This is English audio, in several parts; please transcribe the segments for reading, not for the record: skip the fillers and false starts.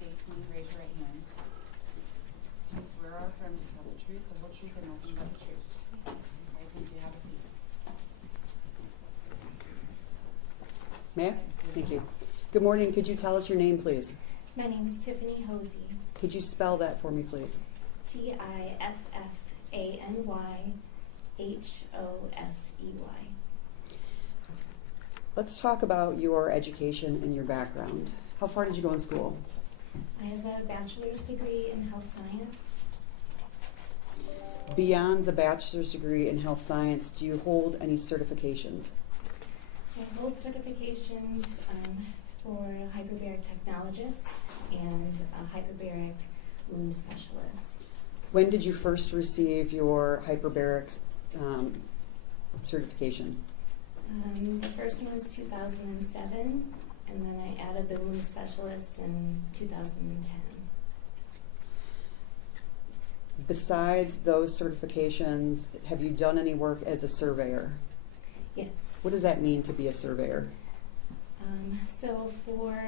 face me, raise your right hand. Do you swear or affirm to tell the truth, the whole truth, and nothing but the truth? I think you have a seat. May I? Thank you. Good morning. Could you tell us your name, please? My name is Tiffany Hosey. Could you spell that for me, please? Tiffanyhosey. Let's talk about your education and your background. How far did you go in school? I have a bachelor's degree in health science. Beyond the bachelor's degree in health science, do you hold any certifications? I hold certifications for hyperbaric technologist and a hyperbaric wound specialist. When did you first receive your hyperbaric certification? The first one was 2007, and then I added the wound specialist in 2010. Besides those certifications, have you done any work as a surveyor? Yes. What does that mean to be a surveyor? So for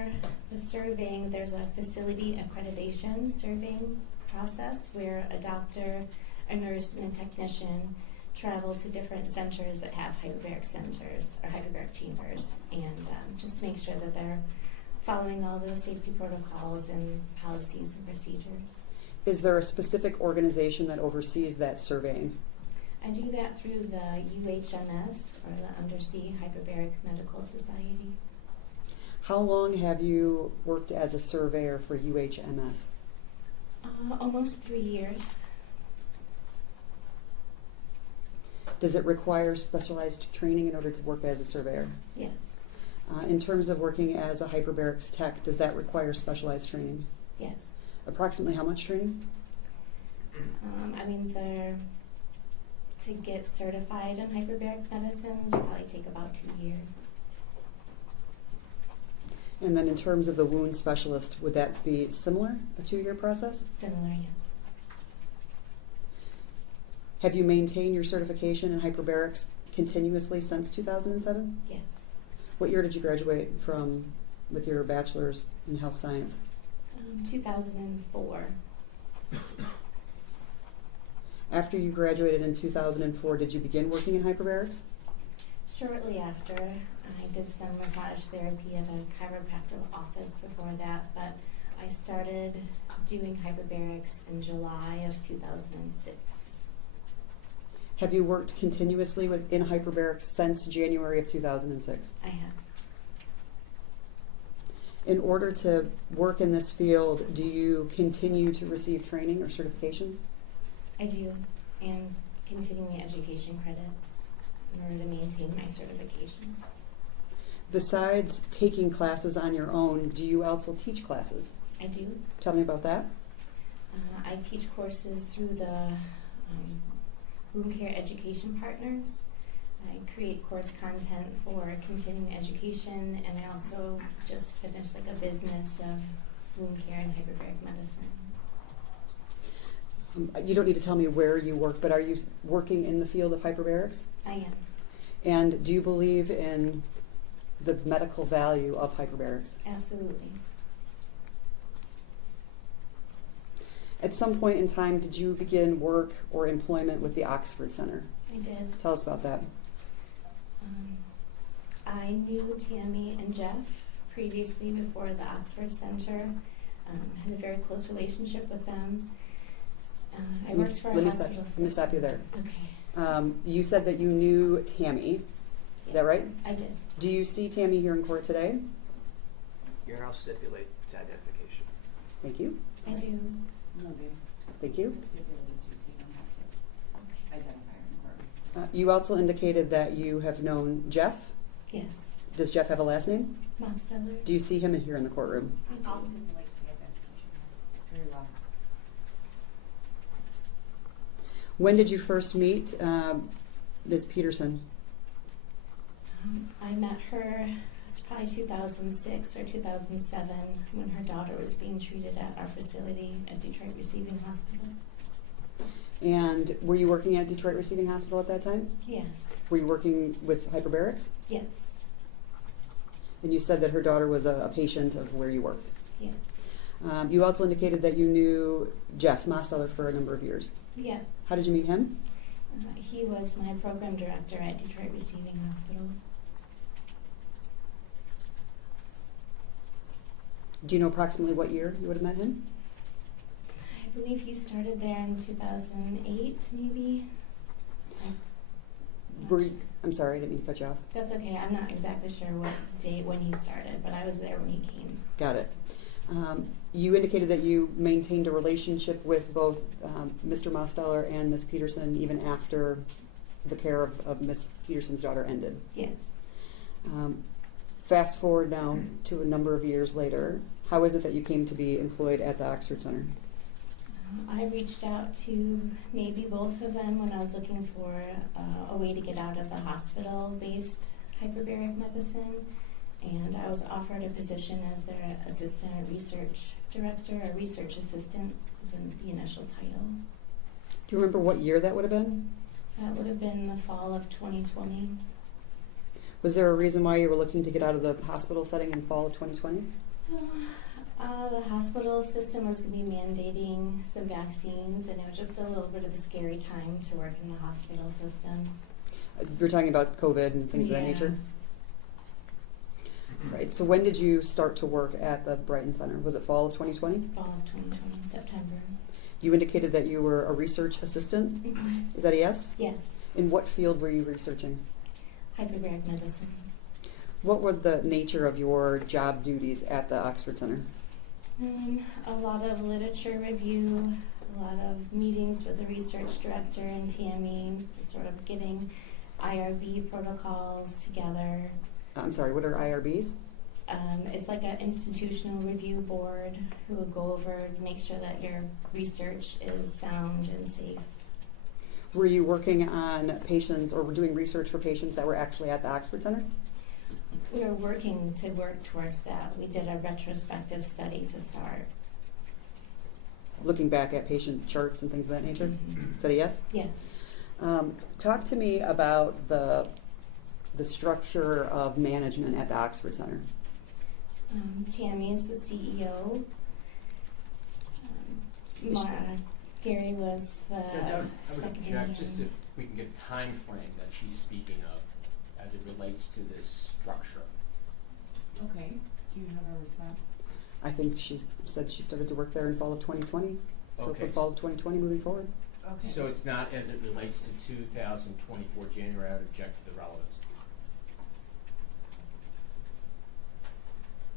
the surveying, there's a facility accreditation surveying process where a doctor, a nurse, and a technician travel to different centers that have hyperbaric centers or hyperbaric chambers and just make sure that they're following all the safety protocols and policies and procedures. Is there a specific organization that oversees that surveying? I do that through the UHMS, or the Undersea Hyperbaric Medical Society. How long have you worked as a surveyor for UHMS? Almost 3 years. Does it require specialized training in order to work as a surveyor? Yes. In terms of working as a hyperbarics tech, does that require specialized training? Yes. Approximately how much training? To get certified in hyperbaric medicine would probably take about 2 years. And then in terms of the wound specialist, would that be similar, a 2-year process? Similar, yes. Have you maintained your certification in hyperbarics continuously since 2007? Yes. What year did you graduate from with your bachelor's in health science? 2004. After you graduated in 2004, did you begin working in hyperbarics? Shortly after, I did some massage therapy at a chiropractor office before that, but I started doing hyperbarics in July of 2006. Have you worked continuously in hyperbarics since January of 2006? I have. In order to work in this field, do you continue to receive training or certifications? I do, and continuing education credits in order to maintain my certification. Besides taking classes on your own, do you also teach classes? I do. Tell me about that. I teach courses through the wound care education partners. I create course content for continuing education, and I also just finished like a business of wound care and hyperbaric medicine. You don't need to tell me where you work, but are you working in the field of hyperbarics? I am. And do you believe in the medical value of hyperbarics? Absolutely. At some point in time, did you begin work or employment with the Oxford Center? I did. Tell us about that. I knew Tammy and Jeff previously before the Oxford Center. Had a very close relationship with them. I worked for a hospital system. Let me stop you there. Okay. You said that you knew Tammy. Is that right? I did. Do you see Tammy here in court today? You're now stipulate to identification. Thank you. I do. No, babe. Thank you. It's stipulated to, so you don't have to Okay. identify her in court. You also indicated that you have known Jeff. Yes. Does Jeff have a last name? Mosteller. Do you see him here in the courtroom? I do. I'll stipulate to the identification. Very well. When did you first meet Ms. Peterson? I met her, it's probably 2006 or 2007, when her daughter was being treated at our facility at Detroit Receiving Hospital. And were you working at Detroit Receiving Hospital at that time? Yes. Were you working with hyperbarics? Yes. And you said that her daughter was a patient of where you worked. Yes. You also indicated that you knew Jeff Mosteller for a number of years. Yeah. How did you meet him? He was my program director at Detroit Receiving Hospital. Do you know approximately what year you would have met him? I believe he started there in 2008, maybe. I'm sorry, I didn't mean to cut you off. That's okay. I'm not exactly sure what date when he started, but I was there when he came. Got it. You indicated that you maintained a relationship with both Mr. Mosteller and Ms. Peterson even after the care of Ms. Peterson's daughter ended. Yes. Fast forward now to a number of years later. How is it that you came to be employed at the Oxford Center? I reached out to maybe both of them when I was looking for a way to get out of the hospital-based hyperbaric medicine, and I was offered a position as their assistant research director, or research assistant was in the initial title. Do you remember what year that would have been? That would have been the fall of 2020. Was there a reason why you were looking to get out of the hospital setting in fall of 2020? The hospital system was going to be mandating some vaccines, and it was just a little bit of a scary time to work in the hospital system. You're talking about COVID and things of that nature? Right. So when did you start to work at the Brighton Center? Was it fall of 2020? Fall of 2020, September. You indicated that you were a research assistant. Mm-hmm. Is that a yes? Yes. In what field were you researching? Hyperbaric medicine. What were the nature of your job duties at the Oxford Center? A lot of literature review, a lot of meetings with the research director and Tammy, just sort of getting IRB protocols together. I'm sorry, what are IRBs? It's like an institutional review board who will go over, make sure that your research is sound and safe. Were you working on patients or were doing research for patients that were actually at the Oxford Center? We were working to work towards that. We did a retrospective study to start. Looking back at patient charts and things of that nature? Mm-hmm. Is that a yes? Yes. Talk to me about the structure of management at the Oxford Center. Tammy is the CEO. Gary was the Judge, I would second. object just if we can get a time frame that she's speaking of as it relates to this structure. Okay, do you have a response? I think she said she started to work there in fall of 2020. So Okay. for fall of 2020 moving forward. Okay. So it's not as it relates to 2024 January, I would object to the relevance.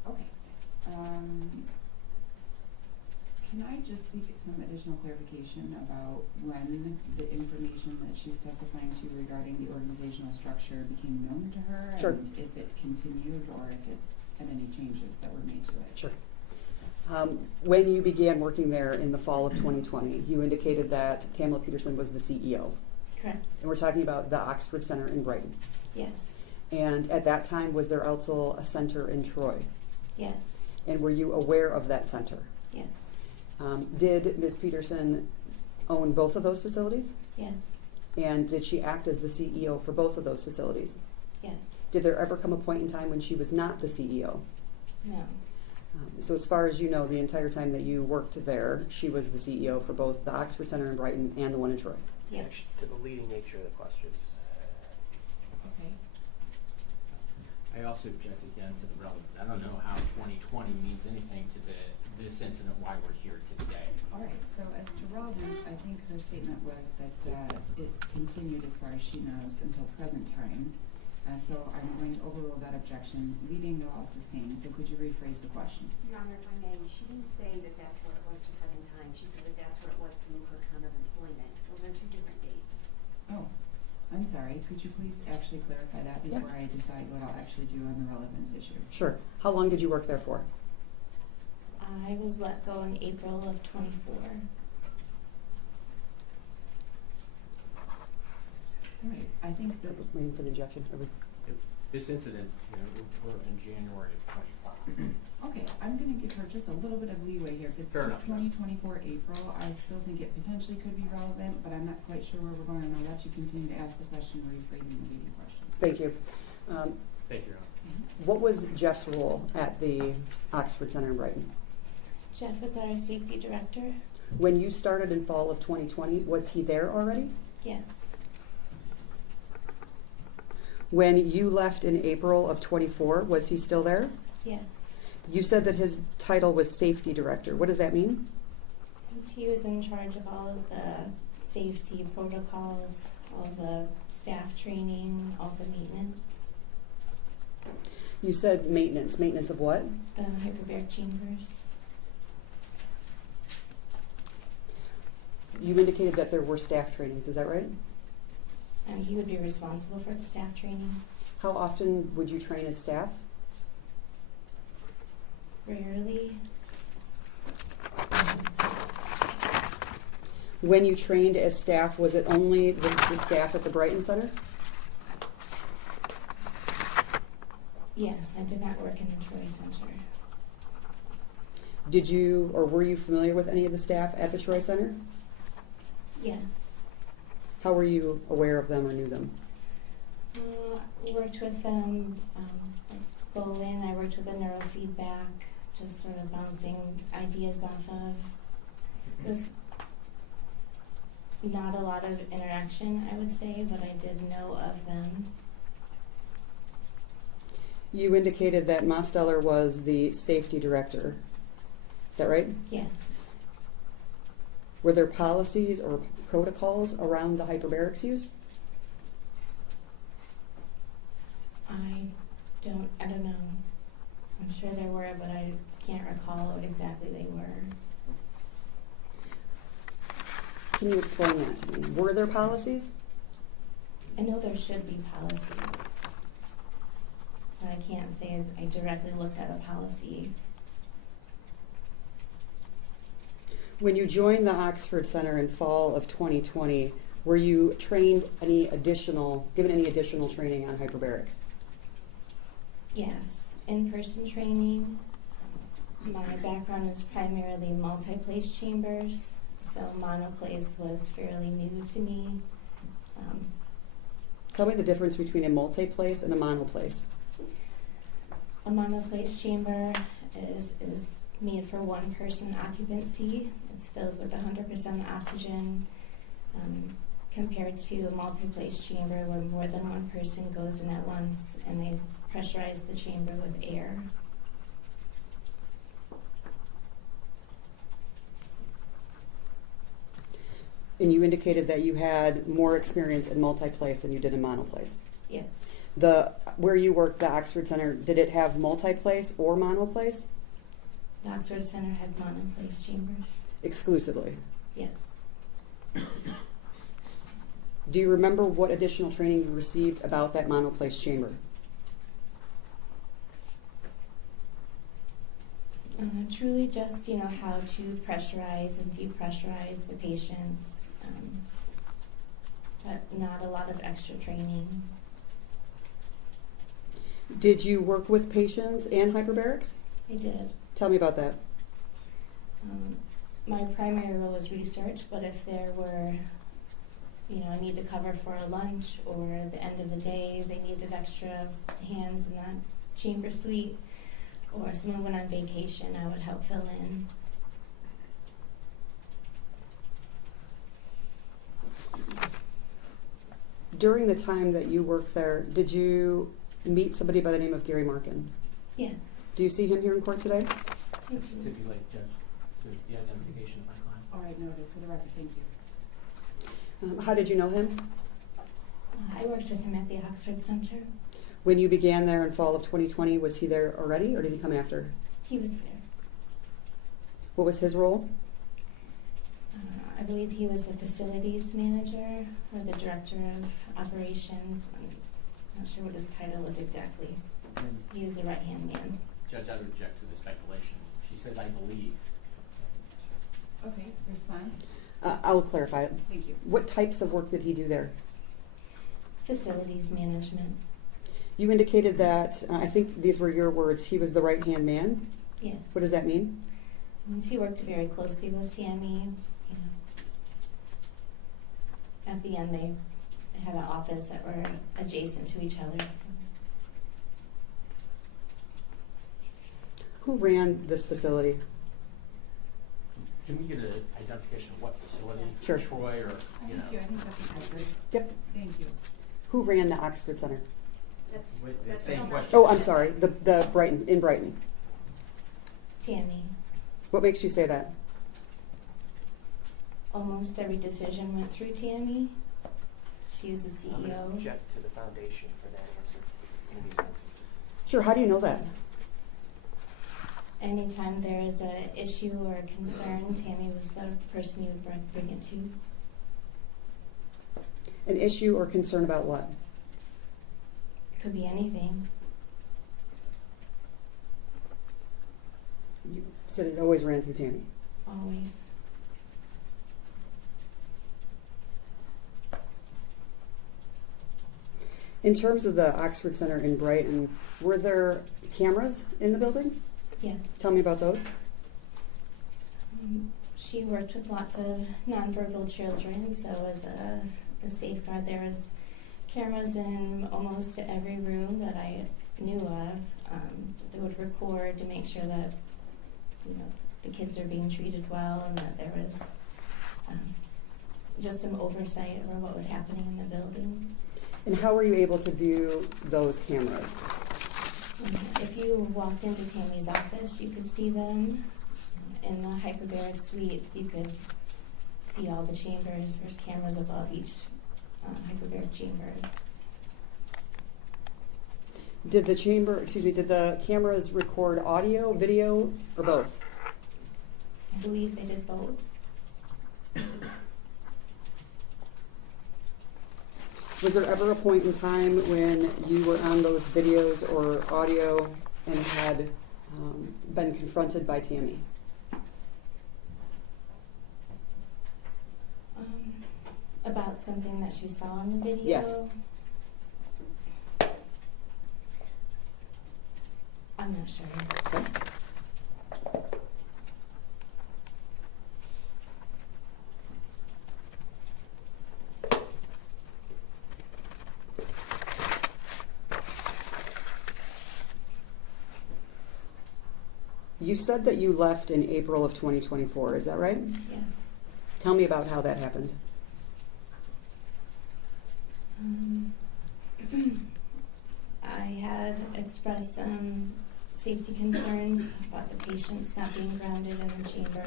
Okay. Can I just seek some additional clarification about when the information that she's testifying to regarding the organizational structure became known to her? Sure. And if it continued or if it had any changes that were made to it? Sure. When you began working there in the fall of 2020, you indicated that Tamla Peterson was the CEO. Correct. And we're talking about the Oxford Center in Brighton. Yes. And at that time, was there also a center in Troy? Yes. And were you aware of that center? Yes. Did Ms. Peterson own both of those facilities? Yes. And did she act as the CEO for both of those facilities? Yes. Did there ever come a point in time when she was not the CEO? No. So as far as you know, the entire time that you worked there, she was the CEO for both the Oxford Center in Brighton and the one in Troy. Yes. To the leading nature of the questions. Okay. I also object again to the relevance. I don't know how 2020 means anything to this incident, why we're here today. All right, so as to relevance, I think her statement was that it continued as far as she knows until present time. So I'm going to overrule that objection, leaving the law sustained. So could you rephrase the question? Your Honor, if I may, she didn't say that that's what it was to present time. She said that that's what it was through her term of employment. Those are two different dates. Oh, I'm sorry. Could you please actually clarify that before I decide what I'll actually do on the relevance issue? Sure. How long did you work there for? I was let go in April of 24. All right, I think that Waiting for the objection. This incident, we're in January of 25. okay, I'm going to give her just a little bit of leeway here. If it's Fair enough. 2024 April, I still think it potentially could be relevant, but I'm not quite sure where we're going, and I'll let you continue to ask the question, rephrasing the leading question. Thank you. Thank you, Your Honor. What was Jeff's role at the Oxford Center in Brighton? Jeff was our safety director. When you started in fall of 2020, was he there already? Yes. When you left in April of 24, was he still there? Yes. You said that his title was safety director. What does that mean? Because he was in charge of all of the safety protocols, all the staff training, all the maintenance, You said maintenance. Maintenance of what? the hyperbaric chambers. You indicated that there were staff trainings. Is that right? He would be responsible for the staff training. How often would you train as staff? Rarely. When you trained as staff, was it only the staff at the Brighton Center? Yes, I did not work in the Troy Center. Did you or were you familiar with any of the staff at the Troy Center? Yes. How were you aware of them or knew them? Worked with them, like Bolin. I worked with the neurofeedback, just sort of bouncing ideas off of. It was not a lot of interaction, I would say, but I did know of them. You indicated that Mosteller was the safety director. Is that right? Yes. Were there policies or protocols around the hyperbarics use? I don't know. I'm sure there were, but I can't recall what exactly they were. Can you explain that to me? Were there policies? I know there should be policies, but I can't say I directly looked at a policy. When you joined the Oxford Center in fall of 2020, were you trained given any additional training on hyperbarics? Yes, in-person training. My background is primarily multi-place chambers, so monoplace was fairly new to me. Tell me the difference between a multi-place and a monoplace. A monoplace chamber is made for one person occupancy. It's filled with 100% oxygen, compared to a multi-place chamber where more than one person goes in at once and they pressurize the chamber with air. And you indicated that you had more experience in multi-place than you did in monoplace. Yes. Where you worked, the Oxford Center, did it have multi-place or monoplace? The Oxford Center had monoplace chambers. Exclusively. Yes. Do you remember what additional training you received about that monoplace chamber? Truly just, how to pressurize and depressurize the patients, but not a lot of extra training. Did you work with patients and hyperbarics? I did. Tell me about that. My primary role was research, but if there were, a need to cover for a lunch or the end of the day, they needed extra hands in that chamber suite, or someone went on vacation, I would help fill in. During the time that you worked there, did you meet somebody by the name of Gary Markin? Yes. Do you see him here in court today? Stipulate, Judge, to the identification of my client. All right, noted. For the record, thank you. How did you know him? I worked with him at the Oxford Center. When you began there in fall of 2020, was he there already or did he come after? He was there. What was his role? I believe he was the facilities manager or the director of operations. I'm not sure what his title was exactly. He was the right-hand man. Judge, I would object to the speculation. She says, I believe. Okay, response? I'll clarify it. Thank you. What types of work did he do there? Facilities management. You indicated that, I think these were your words, he was the right-hand man. Yeah. What does that mean? And he worked very closely with TME. At the end, they had an office that were adjacent to each other. So. Who ran this facility? Can we get an identification of what facility? Sure. Troy or, you know? Thank you, I think that's accurate. Yep. Thank you. Who ran the Oxford Center? Wait, the That's same still not- question. Oh, I'm sorry, the Brighton, in Brighton. Tammy. What makes you say that? Almost every decision went through Tammy. She is the I'm going to CEO. object to the foundation for that answer. in these instances. Sure, how do you know that? Anytime there is a issue or a concern, Tammy was the person you would bring it to. An issue or concern about what? Could be anything. You said it always ran through Tammy. Always. In terms of the Oxford Center in Brighton, were there cameras in the building? Yeah. Tell me about those. She worked with lots of nonverbal children, so as a safeguard, there was cameras in almost every room that I knew of. They would record to make sure that the kids are being treated well and that there was just some oversight over what was happening in the building. And how were you able to view those cameras? If you walked into Tammy's office, you could see them. In the hyperbaric suite, you could see all the chambers. There's cameras above each hyperbaric chamber. Did the cameras record audio, video, or both? I believe they did both. Was there ever a point in time when you were on those videos or audio and had been confronted by Tammy? About something that she saw in the video? Yes. I'm not sure. Okay. You said that you left in April of 2024, is that right? Yes. Tell me about how that happened. I had expressed some safety concerns about the patients not being grounded in the chamber.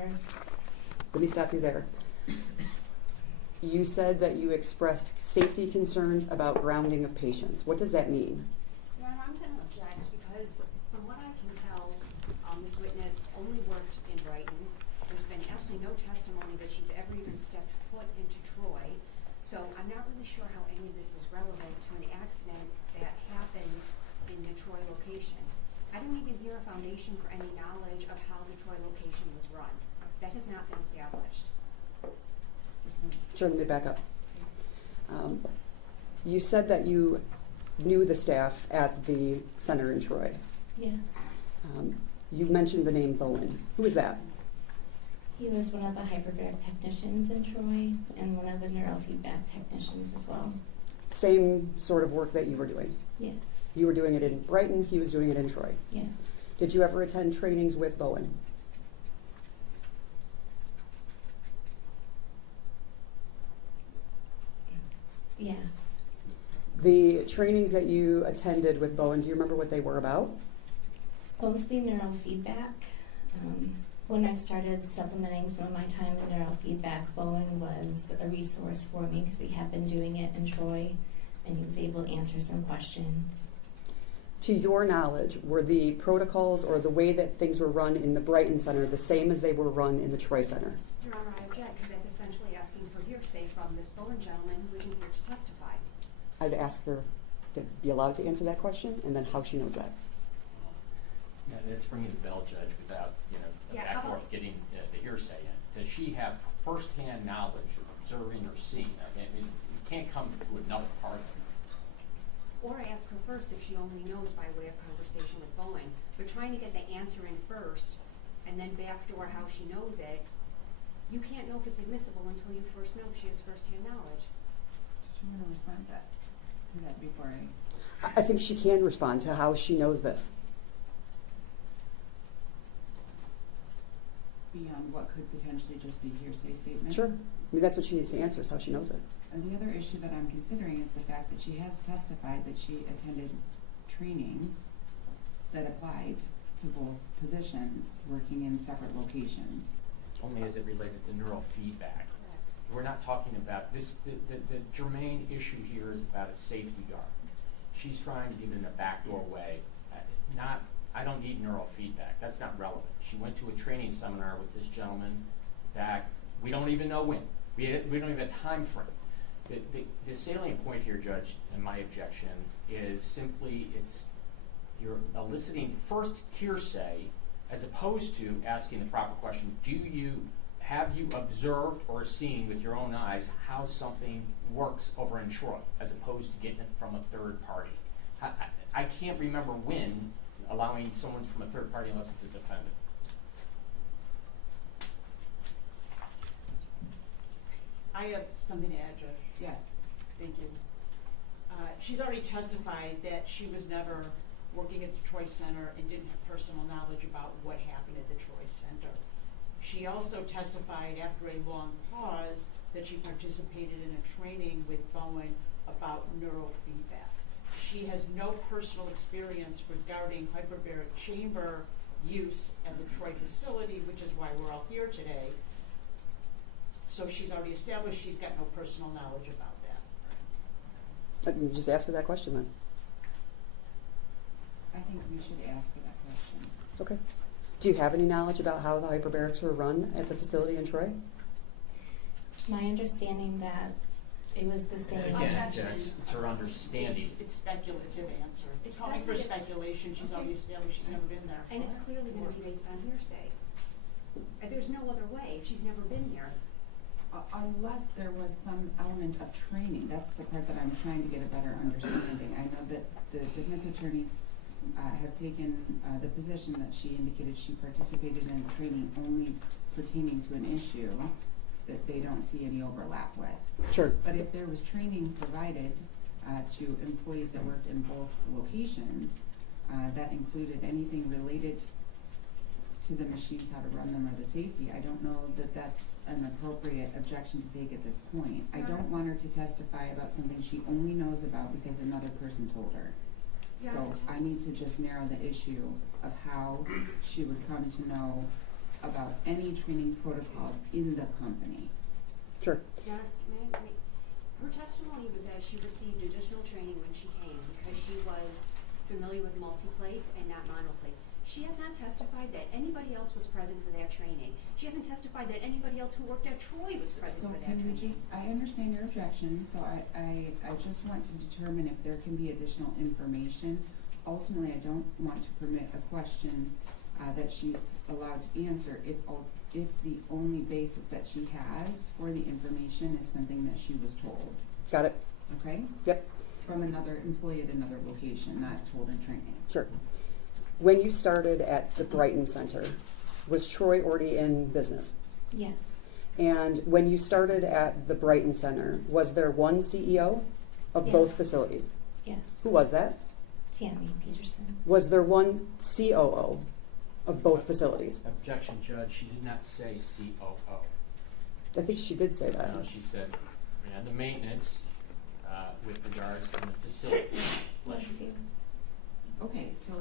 Let me stop you there. You said that you expressed safety concerns about grounding of patients. What does that mean? Your Honor, I'm going to object because from what I can tell, this witness only worked in Brighton. There's been absolutely no testimony that she's ever even stepped foot into Troy. So I'm not really sure how any of this is relevant to an accident that happened in the Troy location. I didn't even hear a foundation for any knowledge of how the Troy location was run. That has not been established. Sure, let me back up. You said that you knew the staff at the center in Troy. Yes. You mentioned the name Bowen. Who is that? He was one of the hyperbaric technicians in Troy and one of the neurofeedback technicians as well. Same sort of work that you were doing. Yes. You were doing it in Brighton, he was doing it in Troy. Yes. Did you ever attend trainings with Bowen? Yes. The trainings that you attended with Bowen, do you remember what they were about? Mostly neurofeedback. When I started supplementing some of my time in neurofeedback, Bowen was a resource for me because he had been doing it in Troy and he was able to answer some questions. To your knowledge, were the protocols or the way that things were run in the Brighton Center the same as they were run in the Troy Center? Your Honor, I object because that's essentially asking for hearsay from this Bowen gentleman who isn't here to testify. I'd ask her to be allowed to answer that question and then how she knows that. Yeah, that's ringing the bell, Judge, without, the Yeah, how backdoor about- of getting the hearsay in. Does she have firsthand knowledge of observing or seeing? I mean, it can't come to another party. Or I ask her first if she only knows by way of conversation with Bowen. But trying to get the answer in first and then backdoor how she knows it, you can't know if it's admissible until you first know if she has firsthand knowledge. Did you want to respond to that before I? I think she can respond to how she knows this. Beyond what could potentially just be hearsay statement? Sure. I mean, that's what she needs to answer, is how she knows it. And the other issue that I'm considering is the fact that she has testified that she attended trainings that applied to both positions, working in separate locations. Only as it related to neural feedback. We're not talking about this, the germane issue here is about a safety guard. She's trying to get in a backdoor way. I don't need neural feedback. That's not relevant. She went to a training seminar with this gentleman back, we don't even know when. We don't even have a time frame. The salient point here, Judge, and my objection, is simply you're eliciting first hearsay as opposed to asking the proper question, have you observed or seen with your own eyes how something works over in Troy, as opposed to getting it from a third party? I can't remember when allowing someone from a third party unless it's a defendant. I have something to add, Judge. Yes. Thank you. She's already testified that she was never working at the Troy Center and didn't have personal knowledge about what happened at the Troy Center. She also testified after a long pause that she participated in a training with Bowen about neural feedback. She has no personal experience regarding hyperbaric chamber use at the Troy facility, which is why we're all here today. So she's already established she's got no personal knowledge about that. You just ask her that question then. I think we should ask for that question. Okay. Do you have any knowledge about how the hyperbarics were run at the facility in Troy? It's my understanding that it was the same. Again, Objection. Judge, it's her understanding. It's speculative answer. It's Calling for speculative. speculation, she's Okay. already established she's never been there. And it's clearly gonna be based on hearsay. There's no other way if she's never been here. Unless there was some element of training, that's the part that I'm trying to get a better understanding. I know that the defense attorneys have taken the position that she indicated she participated in training only pertaining to an issue that they don't see any overlap with. Sure. But if there was training provided to employees that worked in both locations, that included anything related to the machines, how to run them, or the safety, I don't know that that's an appropriate objection to take at this point. I don't want her to testify about something she only knows about because another person told her. So I need to just narrow the issue of how she would come to know about any training protocols in the company. Sure. Yeah, her testimony was that she received additional training when she came because she was familiar with multi-place and not monoplace. She has not testified that anybody else was present for that training. She hasn't testified that anybody else who worked at Troy was present So for that can we training. just, I understand your objection, so I just want to determine if there can be additional information. Ultimately, I don't want to permit a question that she's allowed to answer if the only basis that she has for the information is something that she was told, Got it? okay? Yep. From another employee at another location, not told in training. Sure. When you started at the Brighton Center, was Troy already in business? Yes. And when you started at the Brighton Center, was there one CEO of Yes. both facilities? Yes. Who was that? Tammy Peterson. Was there one COO of both facilities? Objection, Judge, she did not say COO. I think she did say that. She said, the maintenance with regards to the facility. Bless you. Okay, so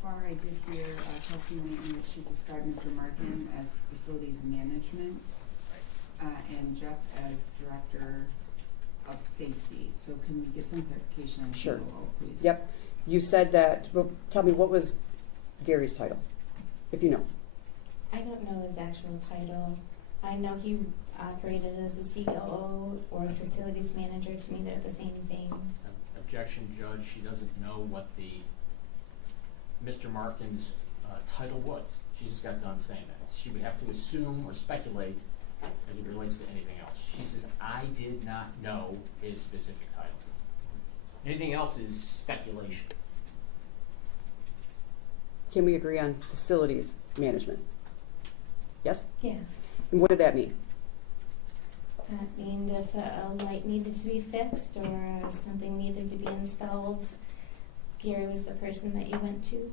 far I did hear testimony in which she described Mr. Martin as facilities management, and Jeff as director of safety. So can we get some clarification on Sure. COO, please? Yep. You said that, well, tell me, what was Gary's title, if you know? I don't know his actual title. I know he operated as a COO or a facilities manager. To me, they're the same thing. Objection, Judge, she doesn't know what Mr. Markin's title was. She just got done saying that. She would have to assume or speculate as it relates to anything else. She says, I did not know his specific title. Anything else is speculation. Can we agree on facilities management? Yes? Yes. And what did that mean? That means if a light needed to be fixed or something needed to be installed, Gary was the person that you went to.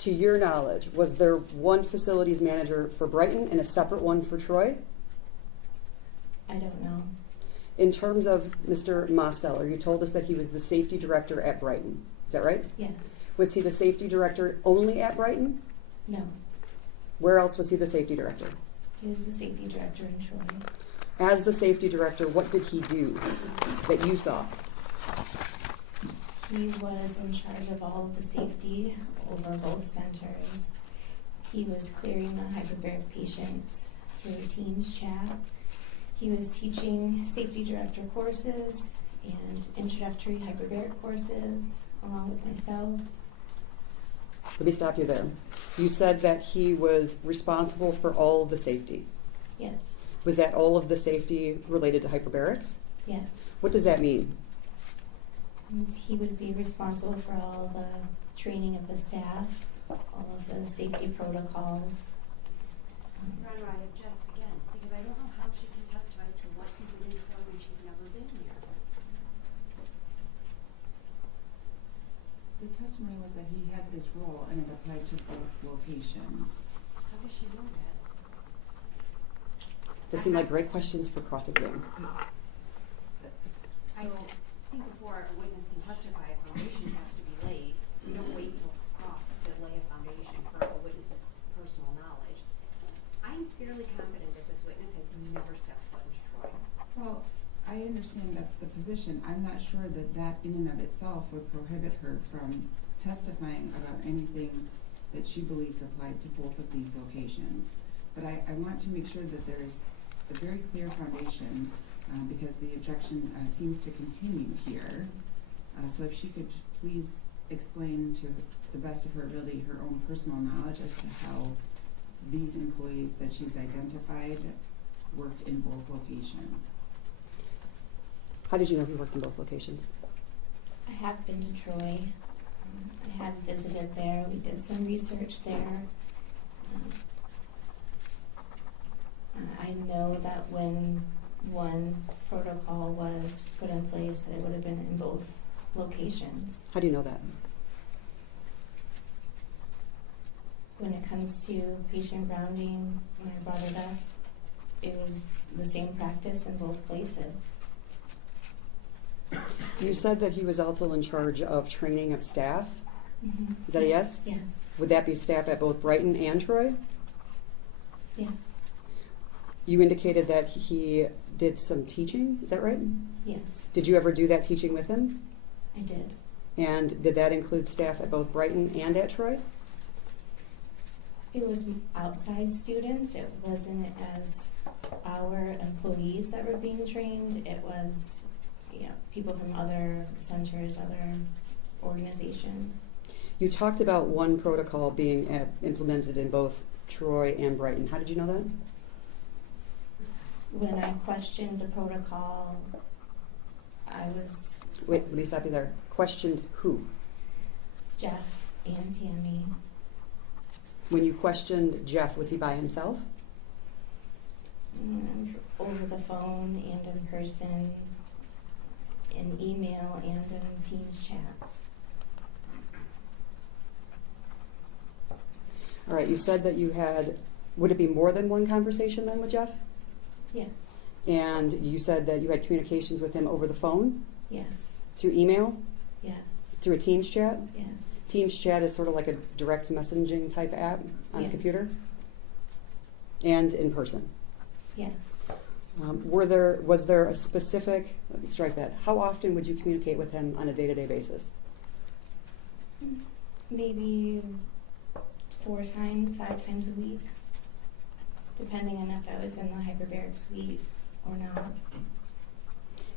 To your knowledge, was there one facilities manager for Brighton and a separate one for Troy? I don't know. In terms of Mr. Mosteller, you told us that he was the safety director at Brighton. Is that right? Yes. Was he the safety director only at Brighton? No. Where else was he the safety director? He was the safety director in Troy. As the safety director, what did he do that you saw? He was in charge of all of the safety over both centers. He was clearing the hyperbaric patients through a Teams chat. He was teaching safety director courses and introductory hyperbaric courses along with myself. Let me stop you there. You said that he was responsible for all of the safety. Yes. Was that all of the safety related to hyperbarics? Yes. What does that mean? And he would be responsible for all the training of the staff, all of the safety protocols. Ron, I object again, because I don't know how she can testify as to what he did in Troy when she's never been here. The testimony was that he had this role and it applied to both locations. How does she know that? Those seem like great questions for cross-exam. I think before a witness can testify, a foundation has to be laid. You don't wait till cross to lay a foundation for a witness's personal knowledge. I'm fairly confident that this witness has never stepped foot into Troy. Well, I understand that's the position. I'm not sure that that in and of itself would prohibit her from testifying about anything that she believes applied to both of these locations. But I want to make sure that there is a very clear foundation because the objection seems to continue here. So if she could please explain to the best of her ability her own personal knowledge as to how these employees that she's identified worked in both locations. How did you know he worked in both locations? I have been to Troy. I have visited there. We did some research there. I know that when one protocol was put in place, it would have been in both locations. How do you know that? When it comes to patient grounding, when I brought it up, it was the same practice in both places. You said that he was also in charge of training of staff. Mm-hmm. Is that a yes? Yes. Would that be staff at both Brighton and Troy? Yes. You indicated that he did some teaching, is that right? Yes. Did you ever do that teaching with him? I did. And did that include staff at both Brighton and at Troy? It was outside students. It wasn't as our employees that were being trained. It was, people from other centers, other organizations. You talked about one protocol being implemented in both Troy and Brighton. How did you know that? When I questioned the protocol, I was Wait, let me stop you there. Questioned who? Jeff and Tammy. When you questioned Jeff, was he by himself? It was over the phone and in person, in email and in Teams chats. All right, you said that you had, would it be more than one conversation then with Jeff? Yes. And you said that you had communications with him over the phone, Yes. through email, Yes. through a Teams chat? Yes. Teams chat is sort of like a direct messaging type app on a Yes. computer? And in person? Yes. Was there a specific, let me strike that, how often would you communicate with him on a day-to-day basis? Maybe 4 times, 5 times a week, depending on if I was in the hyperbaric suite or not.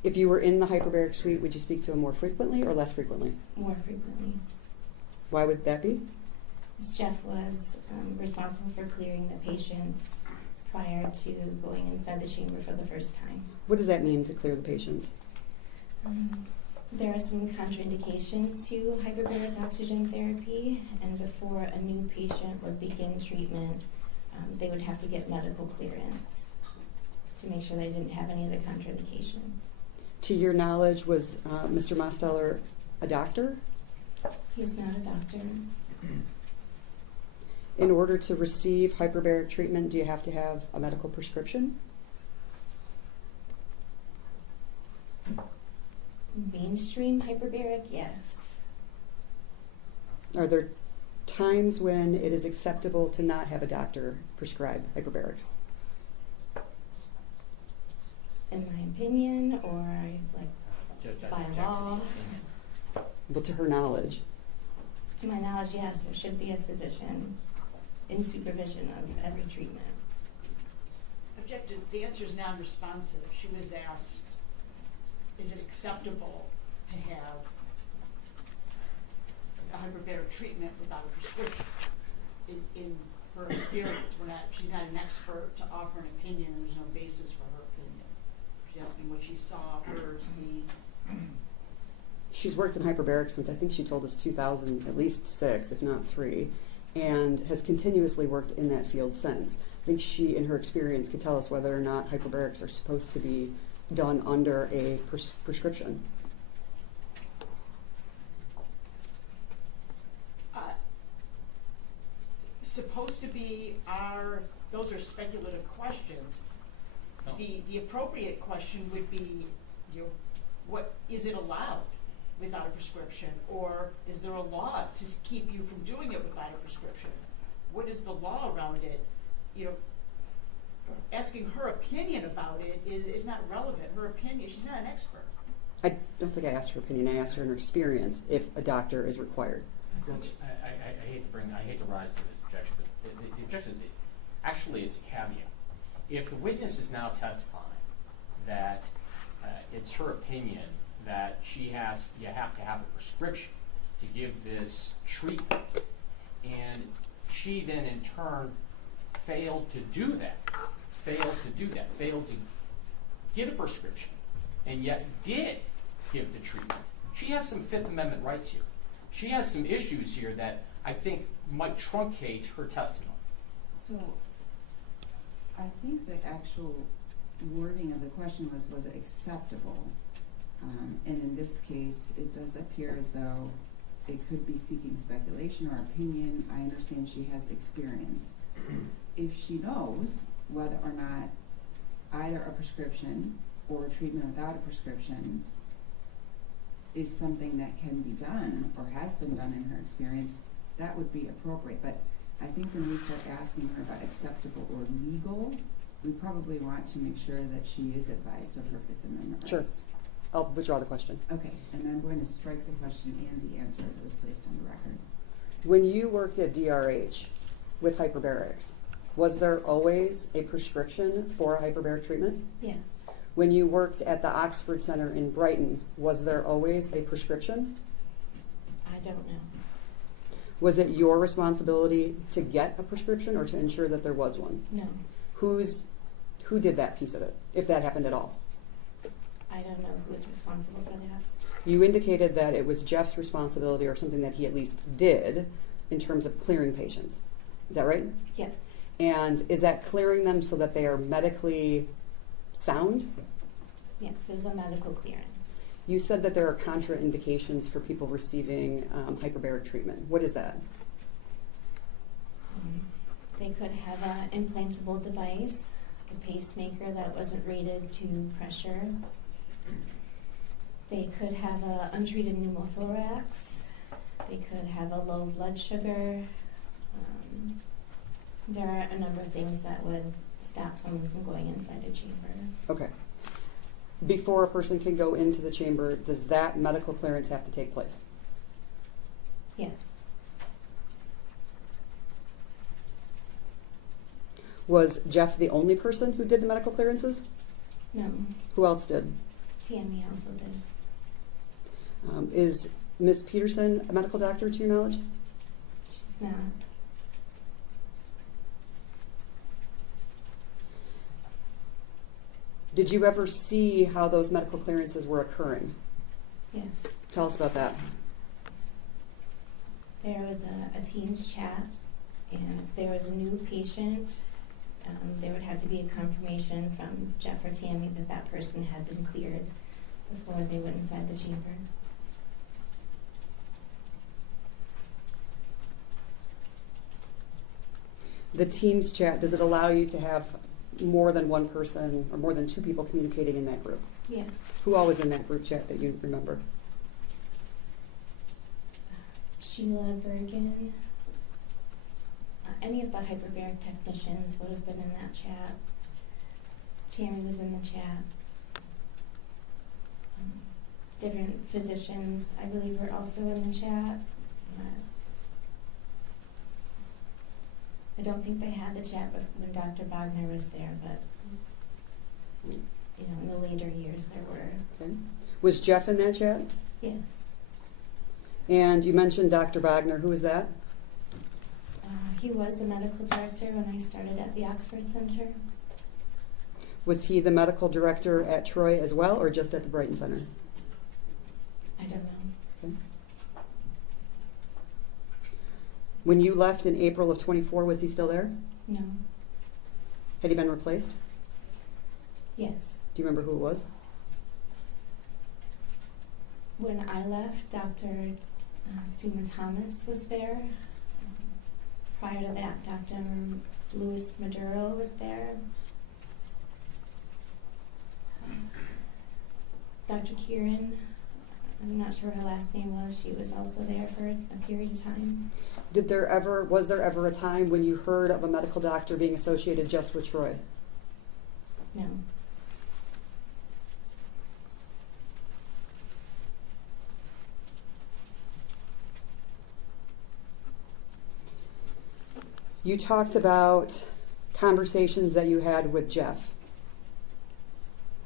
If you were in the hyperbaric suite, would you speak to him more frequently or less frequently? More frequently. Why would that be? As Jeff was responsible for clearing the patients prior to going inside the chamber for the first time. What does that mean to clear the patients? There are some contraindications to hyperbaric oxygen therapy, and before a new patient would begin treatment, they would have to get medical clearance to make sure they didn't have any of the contraindications. To your knowledge, was Mr. Mosteller a doctor? He's not a doctor. In order to receive hyperbaric treatment, do you have to have a medical prescription? Mainstream hyperbaric, yes. Are there times when it is acceptable to not have a doctor prescribe hyperbarics? In my opinion, or like Judge, I by object to the law. opinion. Well, to her knowledge. To my knowledge, yes, there should be a physician in supervision of every treatment. Objected, the answer is non-responsive. She was asked, is it acceptable to have a hyperbaric treatment without a prescription? In her experience, she's not an expert to offer an opinion, and there's no basis for her opinion. She's asking what she saw, heard, seen. She's worked in hyperbaric since I think she told us 2000, at least 6, if not 3, and has continuously worked in that field since. I think she, in her experience, could tell us whether or not hyperbarics are supposed to be done under a prescription. Supposed to be those are speculative questions. No. The appropriate question would be, what is it allowed without a prescription, or is there a law to keep you from doing it without a prescription? What is the law around it? Asking her opinion about it is not relevant. Her opinion, she's not an expert. I don't think I asked her opinion. I asked her in her experience if a doctor is required. Judge, I hate to rise to this objection, but the objection, actually, it's a caveat. If the witness is now testifying that it's her opinion that you have to have a prescription to give this treatment, and she then in turn failed to do that, failed to get a prescription, and yet did give the treatment, she has some Fifth Amendment rights here. She has some issues here that I think might truncate her testimony. So, I think the actual wording of the question was it acceptable? And in this case, it does appear as though it could be seeking speculation or opinion. I understand she has experience. If she knows whether or not either a prescription or treatment without a prescription is something that can be done or has been done in her experience, that would be appropriate. But I think when we start asking her about acceptable or legal, we probably want to make sure that she is advised of her Fifth Amendment rights. Sure. I'll withdraw the question. Okay, and I'm going to strike the question and the answer as it was placed on the record. When you worked at DRH with hyperbarics, was there always a prescription for a hyperbaric treatment? Yes. When you worked at the Oxford Center in Brighton, was there always a prescription? I don't know. Was it your responsibility to get a prescription or to ensure that there was one? No. Who did that piece of it, if that happened at all? I don't know who is responsible for that. You indicated that it was Jeff's responsibility or something that he at least did in terms of clearing patients. Is that right? Yes. And is that clearing them so that they are medically sound? Yes, there's a medical clearance. You said that there are contraindications for people receiving hyperbaric treatment. What is that? They could have an implantable device, a pacemaker that wasn't rated to pressure. They could have an untreated pneumothorax. They could have a low blood sugar. There are a number of things that would stop someone from going inside a chamber. Okay. Before a person can go into the chamber, does that medical clearance have to take place? Yes. Was Jeff the only person who did the medical clearances? No. Who else did? TME also did. Is Ms. Peterson a medical doctor to your knowledge? She's not. Did you ever see how those medical clearances were occurring? Yes. Tell us about that. There was a Teams chat, and if there was a new patient, there would have to be a confirmation from Jeff or Tammy that that person had been cleared before they went inside the chamber. The Teams chat, does it allow you to have more than one person or more than two people communicating in that group? Yes. Who all was in that group chat that you remember? Sheila Bergen. Any of the hyperbaric technicians would have been in that chat. Tammy was in the chat. Different physicians, I believe, were also in the chat. I don't think they had the chat when Dr. Wagner was there, but you know, in the later years there were. Okay. Was Jeff in that chat? Yes. And you mentioned Dr. Wagner. Who was that? He was the medical director when I started at the Oxford Center. Was he the medical director at Troy as well, or just at the Brighton Center? I don't know. Okay. When you left in April of 24, was he still there? No. Had he been replaced? Yes. Do you remember who it was? When I left, Dr. Suma Thomas was there. Prior to that, Dr. Louis Maduro was there. Dr. Kieran, I'm not sure what her last name was. She was also there for a period of time. Was there ever a time when you heard of a medical doctor being associated just with Troy? No. You talked about conversations that you had with Jeff.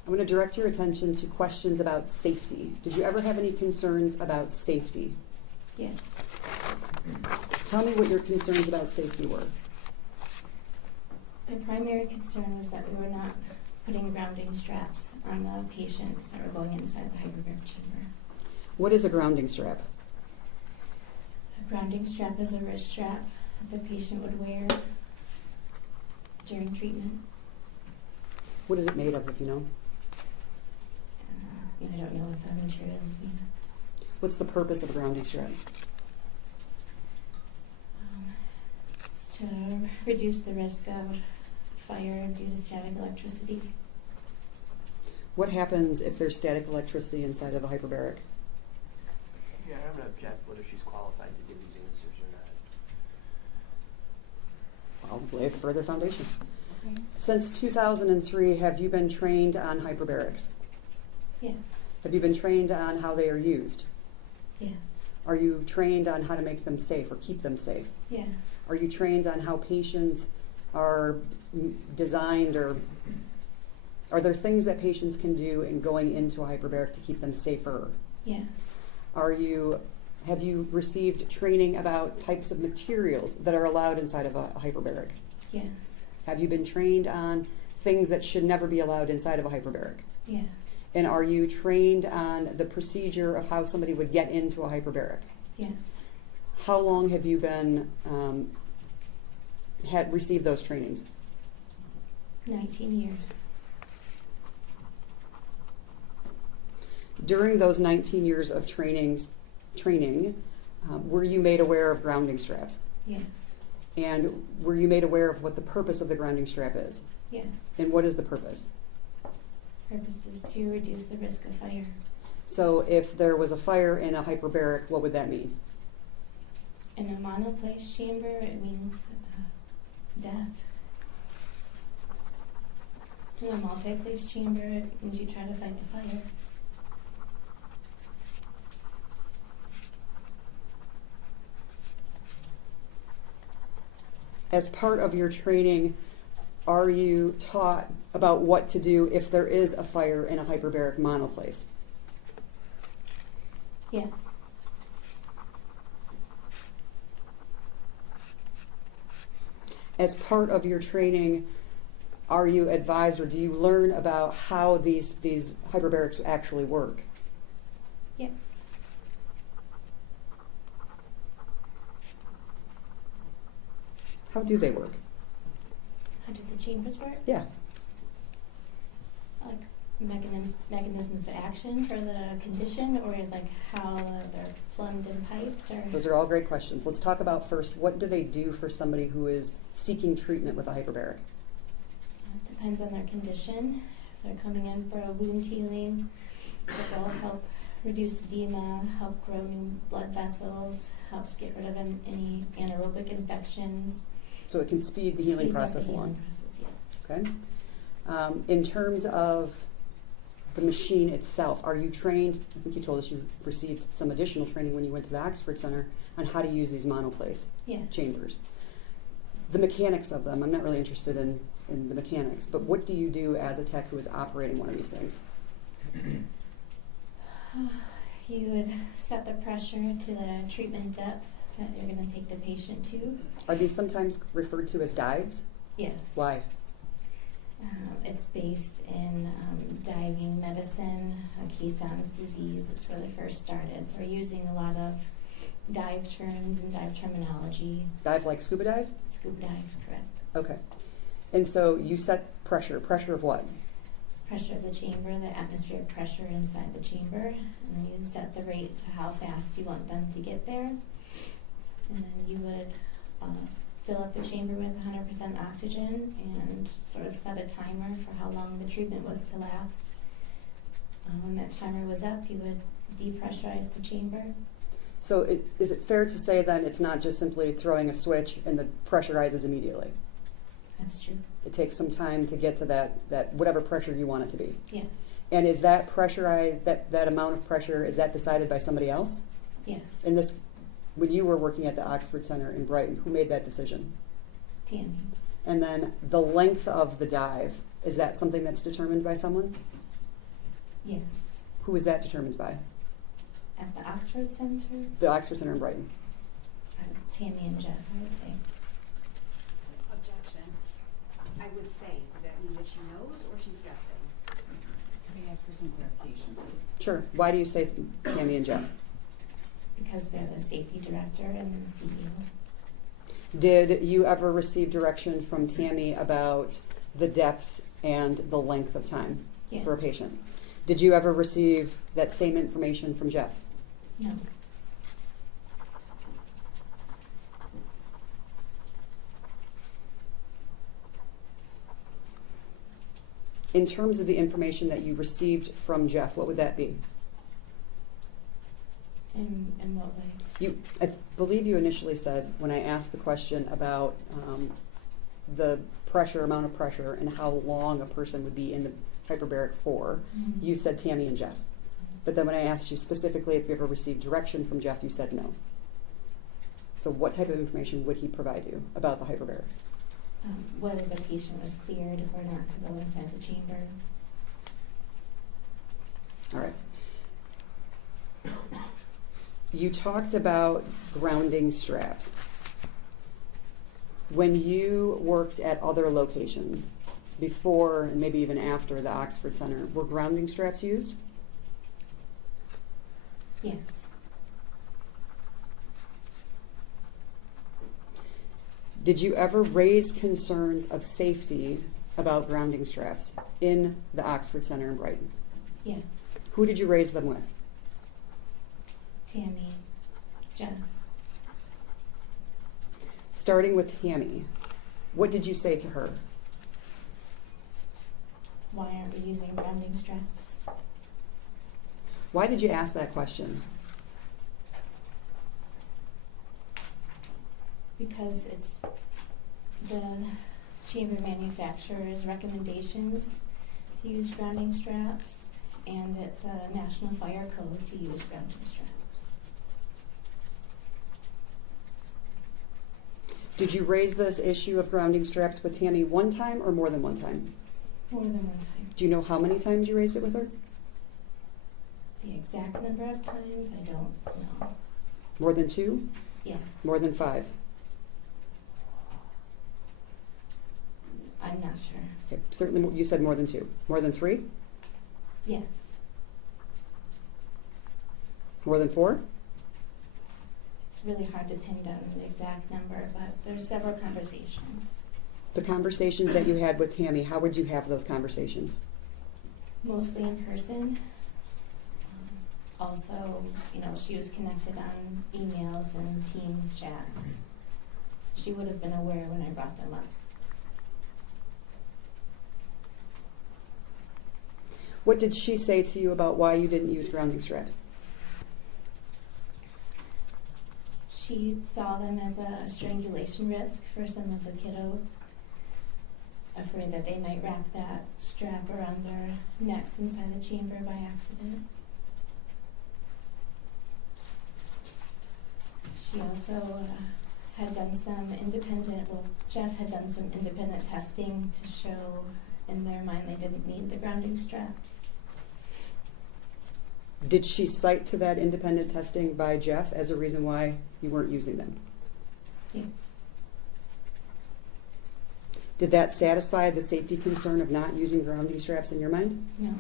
I'm going to direct your attention to questions about safety. Did you ever have any concerns about safety? Yes. Tell me what your concerns about safety were. My primary concern was that we were not putting grounding straps on the patients that were going inside the hyperbaric chamber. What is a grounding strap? A grounding strap is a wrist strap that the patient would wear during treatment. What is it made of, if you know? I don't know what the material is made of. What's the purpose of a grounding strap? It's to reduce the risk of fire due to static electricity. What happens if there's static electricity inside of a hyperbaric? Yeah, I'm going to object whether she's qualified to give these answers or not. I'll lay a further foundation. Okay. Since 2003, have you been trained on hyperbarics? Yes. Have you been trained on how they are used? Yes. Are you trained on how to make them safe or keep them safe? Yes. Are you trained on how patients are designed, or are there things that patients can do in going into a hyperbaric to keep them safer? Yes. Have you received training about types of materials that are allowed inside of a hyperbaric? Yes. Have you been trained on things that should never be allowed inside of a hyperbaric? Yes. And are you trained on the procedure of how somebody would get into a hyperbaric? Yes. How long have you been had received those trainings? 19 years. During those 19 years of training, were you made aware of grounding straps? Yes. And were you made aware of what the purpose of the grounding strap is? Yes. And what is the purpose? Purpose is to reduce the risk of fire. So if there was a fire in a hyperbaric, what would that mean? In a monoplace chamber, it means death. In a multiplace chamber, it means you try to fight the fire. As part of your training, are you taught about what to do if there is a fire in a hyperbaric monoplace? Yes. As part of your training, are you advised or do you learn about how these hyperbarics actually work? Yes. How do they work? How do the chambers work? Yeah. Like mechanisms of action for the condition, or like how they're plumbed and piped, or Those are all great questions. Let's talk about first, what do they do for somebody who is seeking treatment with a hyperbaric? It depends on their condition. If they're coming in for a wound healing, it will help reduce edema, help grow new blood vessels, helps get rid of any anaerobic infections. So it can speed the healing Speeds up process the healing along. process, yes. Okay. In terms of the machine itself, are you trained? I think you told us you received some additional training when you went to the Oxford Center on how to use these monoplace Yes. chambers. The mechanics of them, I'm not really interested in the mechanics, but what do you do as a tech who is operating one of these things? You would set the pressure to the treatment depth that you're going to take the patient to. Are these sometimes referred to as dives? Yes. Why? It's based in diving medicine, Caisson's disease. It's where they first started. So we're using a lot of dive terms and dive terminology. Dive like scuba dive? Scuba dive, correct. Okay. And so you set pressure. Pressure of what? Pressure of the chamber, the atmospheric pressure inside the chamber. And then you set the rate to how fast you want them to get there. And then you would fill up the chamber with 100% oxygen and sort of set a timer for how long the treatment was to last. When that timer was up, you would depressurize the chamber. So is it fair to say then it's not just simply throwing a switch and the pressure rises immediately? That's true. It takes some time to get to that whatever pressure you want it to be. Yes. And is that that amount of pressure, is that decided by somebody else? Yes. In this, when you were working at the Oxford Center in Brighton, who made that decision? Tammy. And then the length of the dive, is that something that's determined by someone? Yes. Who is that determined by? At the Oxford Center, The Oxford Center in Brighton. Tammy and Jeff, I would say. Objection. I would say, does that mean that she knows or she's guessing? Could I ask for some clarification, please? Sure. Why do you say it's Tammy and Jeff? Because they're the safety director and the CEO. Did you ever receive direction from Tammy about the depth and the length of time for a Yes. patient? Did you ever receive that same information from Jeff? No. In terms of the information that you received from Jeff, what would that be? In what way? I believe you initially said, when I asked the question about the amount of pressure, and how long a person would be in the hyperbaric for, Mhm. you said Tammy and Jeff. But then when I asked you specifically if you ever received direction from Jeff, you said no. So what type of information would he provide you about the hyperbarics? Whether the patient was cleared or not to go inside the chamber. All right. You talked about grounding straps. When you worked at other locations, before and maybe even after the Oxford Center, were grounding straps used? Yes. Did you ever raise concerns of safety about grounding straps in the Oxford Center in Brighton? Yes. Who did you raise them with? Tammy. Jeff. Starting with Tammy, what did you say to her? Why aren't we using grounding straps? Why did you ask that question? Because it's the chamber manufacturer's recommendations to use grounding straps, and it's a national fire code to use grounding straps. Did you raise this issue of grounding straps with Tammy one time or more than one time? More than one time. Do you know how many times you raised it with her? The exact number of times, I don't know. More than 2? Yeah, More than 5? I'm not sure. Okay, certainly you said more than 2. More than 3? Yes. More than 4? It's really hard to pin down an exact number, but there's several conversations. The conversations that you had with Tammy, how would you have those conversations? Mostly in person. also, she was connected on emails and Teams chats. She would have been aware when I brought them up. What did she say to you about why you didn't use grounding straps? She saw them as a strangulation risk for some of the kiddos, afraid that they might wrap that strap around their necks inside the chamber by accident. She also had done some Jeff had done some independent testing to show in their mind they didn't need the grounding straps. Did she cite to that independent testing by Jeff as a reason why you weren't using them? Yes. Did that satisfy the safety concern of not using grounding straps in your mind? No.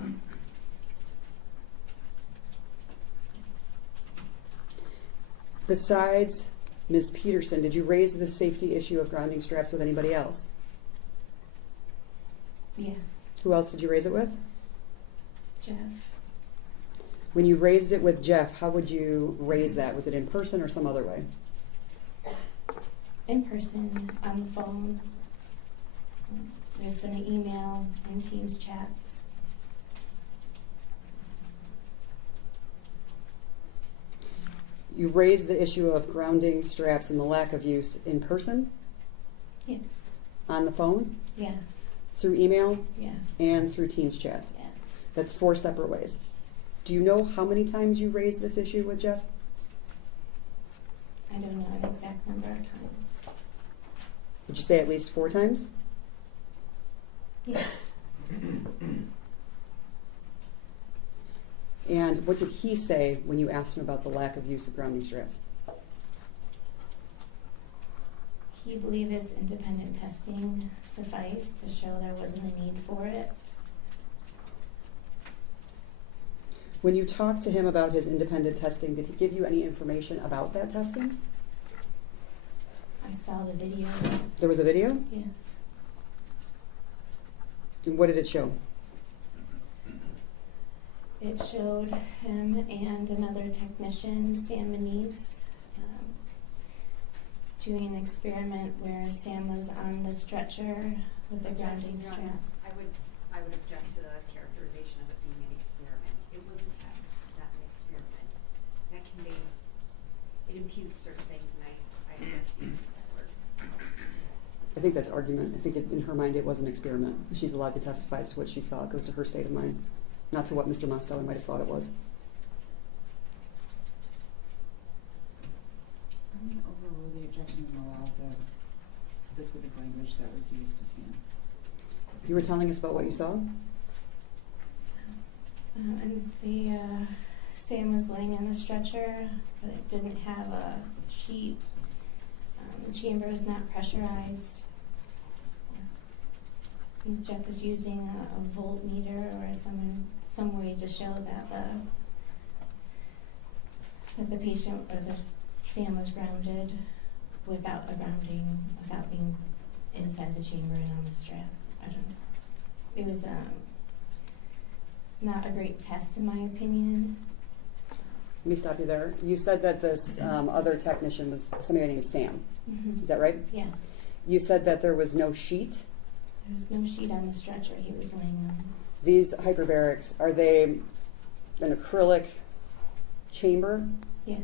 Besides Ms. Peterson, did you raise the safety issue of grounding straps with anybody else? Yes. Who else did you raise it with? Jeff. When you raised it with Jeff, how would you raise that? Was it in person or some other way? In person, on the phone. There's been an email and Teams chats. You raised the issue of grounding straps and the lack of use in person, Yes. on the phone, Yes. through email, Yes. and through Teams chats. Yes. That's 4 separate ways. Do you know how many times you raised this issue with Jeff? I don't know an exact number of times. Would you say at least 4 times? Yes. And what did he say when you asked him about the lack of use of grounding straps? He believed his independent testing sufficed to show there wasn't a need for it. When you talked to him about his independent testing, did he give you any information about that testing? I saw the video. There was a video? Yes. And what did it show? It showed him and another technician, Sam Manise, doing an experiment where Sam was on the stretcher with the grounding Your strap. Honor, I would object to the characterization of it being an experiment. It was a test, not an experiment. That conveys, it imputes certain things, and I object to the use of that word. I think that's argument. I think in her mind it was an experiment. She's allowed to testify as to what she saw. It goes to her state of mind, not to what Mr. Mosteller might have thought it was. I'm going to overrule the objection and allow the specific language that was used to stand. You were telling us about what you saw? And Sam was laying on the stretcher, but it didn't have a sheet. The chamber was not pressurized. I think Jeff was using a voltmeter or some way to show that the patient or the Sam was grounded without a grounding, without being inside the chamber and on the strap. I don't know. It was not a great test in my opinion. Let me stop you there. You said that this other technician was somebody named Sam. Mm-hmm. Is that right? Yes. You said that there was no sheet. There was no sheet on the stretcher he was laying on. These hyperbarics, are they an acrylic chamber? Yes.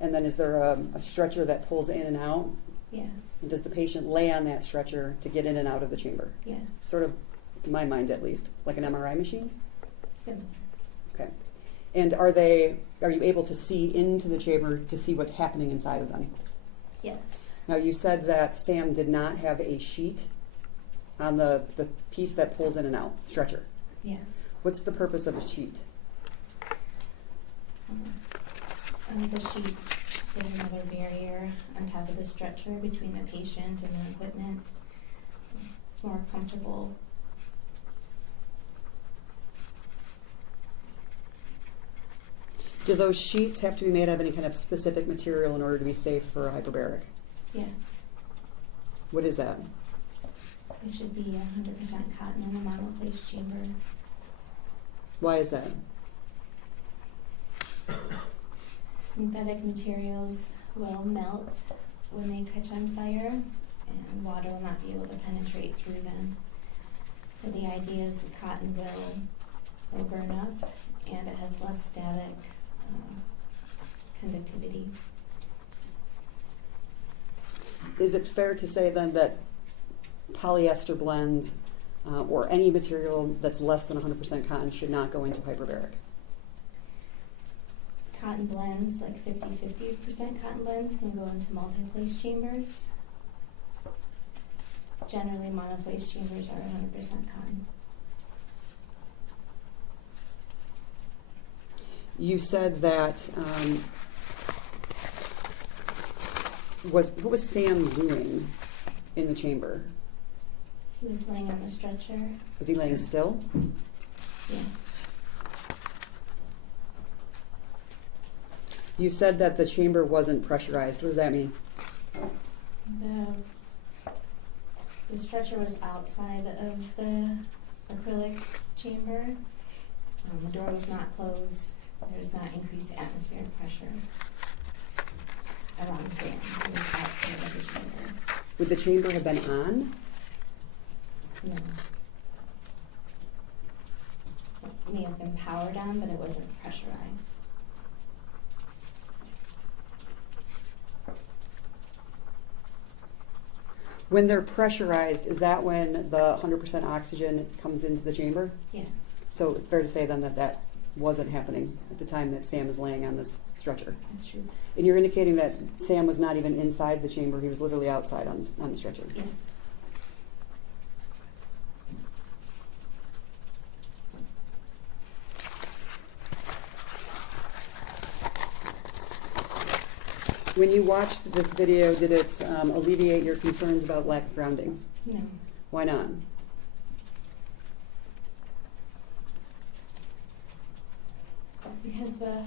And then is there a stretcher that pulls in and out? Yes. And does the patient lay on that stretcher to get in and out of the chamber? Yes. Sort of, in my mind at least, like an MRI machine? Similar. Okay. And are you able to see into the chamber to see what's happening inside of them? Yes. Now you said that Sam did not have a sheet on the piece that pulls in and out, stretcher. Yes. What's the purpose of a sheet? The sheet is another barrier on top of the stretcher between the patient and the equipment. It's more comfortable. Do those sheets have to be made of any kind of specific material in order to be safe for a hyperbaric? Yes. What is that? It should be 100% cotton in a monoplace chamber. Why is that? Synthetic materials will melt when they catch on fire, and water will not be able to penetrate through them. So the idea is the cotton will burn up, and it has less static conductivity. Is it fair to say then that polyester blends or any material that's less than 100% cotton should not go into hyperbaric? Cotton blends, like 50% cotton blends, can go into multi-place chambers. Generally, monoplace chambers are 100% cotton. You said that, what was Sam doing in the chamber? He was laying on the stretcher. Was he laying still? Yes. You said that the chamber wasn't pressurized. What does that mean? The stretcher was outside of the acrylic chamber. The door was not closed. There was not increased atmospheric pressure around Sam. It was outside of the chamber. Would the chamber have been on? No. It may have been powered on, but it wasn't pressurized. When they're pressurized, is that when the 100% oxygen comes into the chamber? Yes. So it's fair to say then that that wasn't happening at the time that Sam is laying on this stretcher. That's true. And you're indicating that Sam was not even inside the chamber, he was literally outside on the stretcher. Yes. When you watched this video, did it alleviate your concerns about lack of grounding? No. Why not? Because the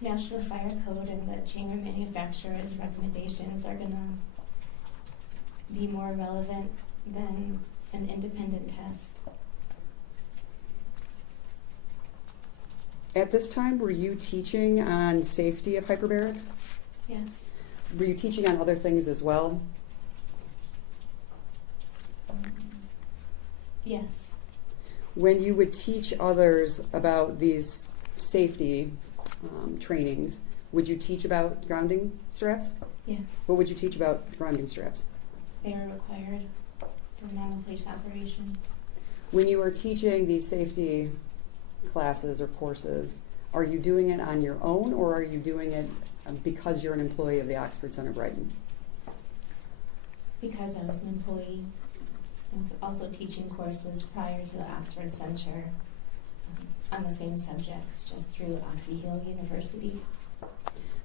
National Fire Code and the chamber manufacturer's recommendations are going to be more relevant than an independent test. At this time, were you teaching on safety of hyperbarics? Yes. Were you teaching on other things as well? Yes. When you would teach others about these safety trainings, would you teach about grounding straps? Yes. What would you teach about grounding straps? They are required for monoplace operations. When you are teaching these safety classes or courses, are you doing it on your own or are you doing it because you're an employee of the Oxford Center Brighton? Because I was an employee, I was also teaching courses prior to the Oxford Center on the same subjects, just through Oxy Hill University.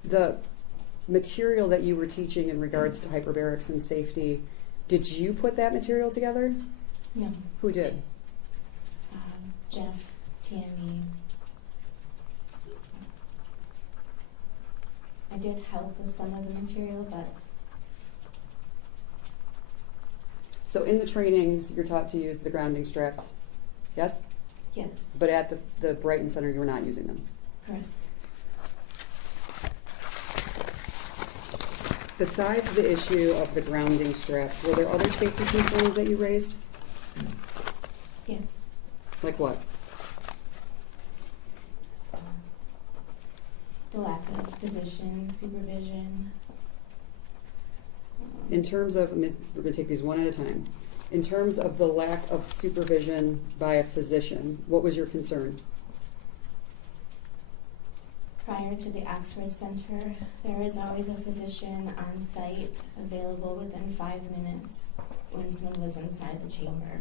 The material that you were teaching in regards to hyperbarics and safety, did you put that material together? No. Who did? Jeff, Tammy. I did help with some of the material, but So in the trainings, you're taught to use the grounding straps, yes? yes, But at the Brighton Center, you were not using them. correct. Besides the issue of the grounding straps, were there other safety concerns that you raised? Yes. Like what? The lack of physician supervision. In terms of, we're going to take these one at a time. In terms of the lack of supervision by a physician, what was your concern? Prior to the Oxford Center, there is always a physician on site available within 5 minutes when someone was inside the chamber.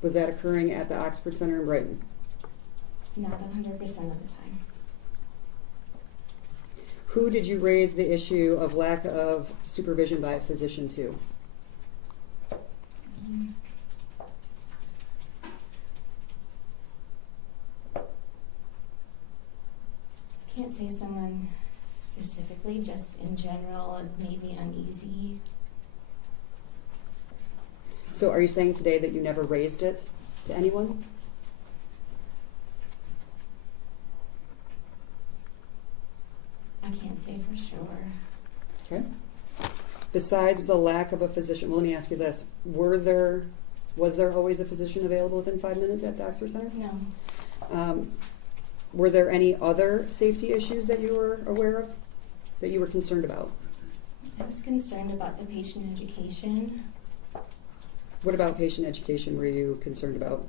Was that occurring at the Oxford Center in Brighton? Not 100% of the time. Who did you raise the issue of lack of supervision by a physician to? I can't say someone specifically, just in general, it made me uneasy. So are you saying today that you never raised it to anyone? can't say for sure. Okay. Besides the lack of a physician, well, let me ask you this. Was there always a physician available within 5 minutes at the Oxford Center? No. Were there any other safety issues that you were aware of, that you were concerned about? I was concerned about the patient education. What about patient education were you concerned about?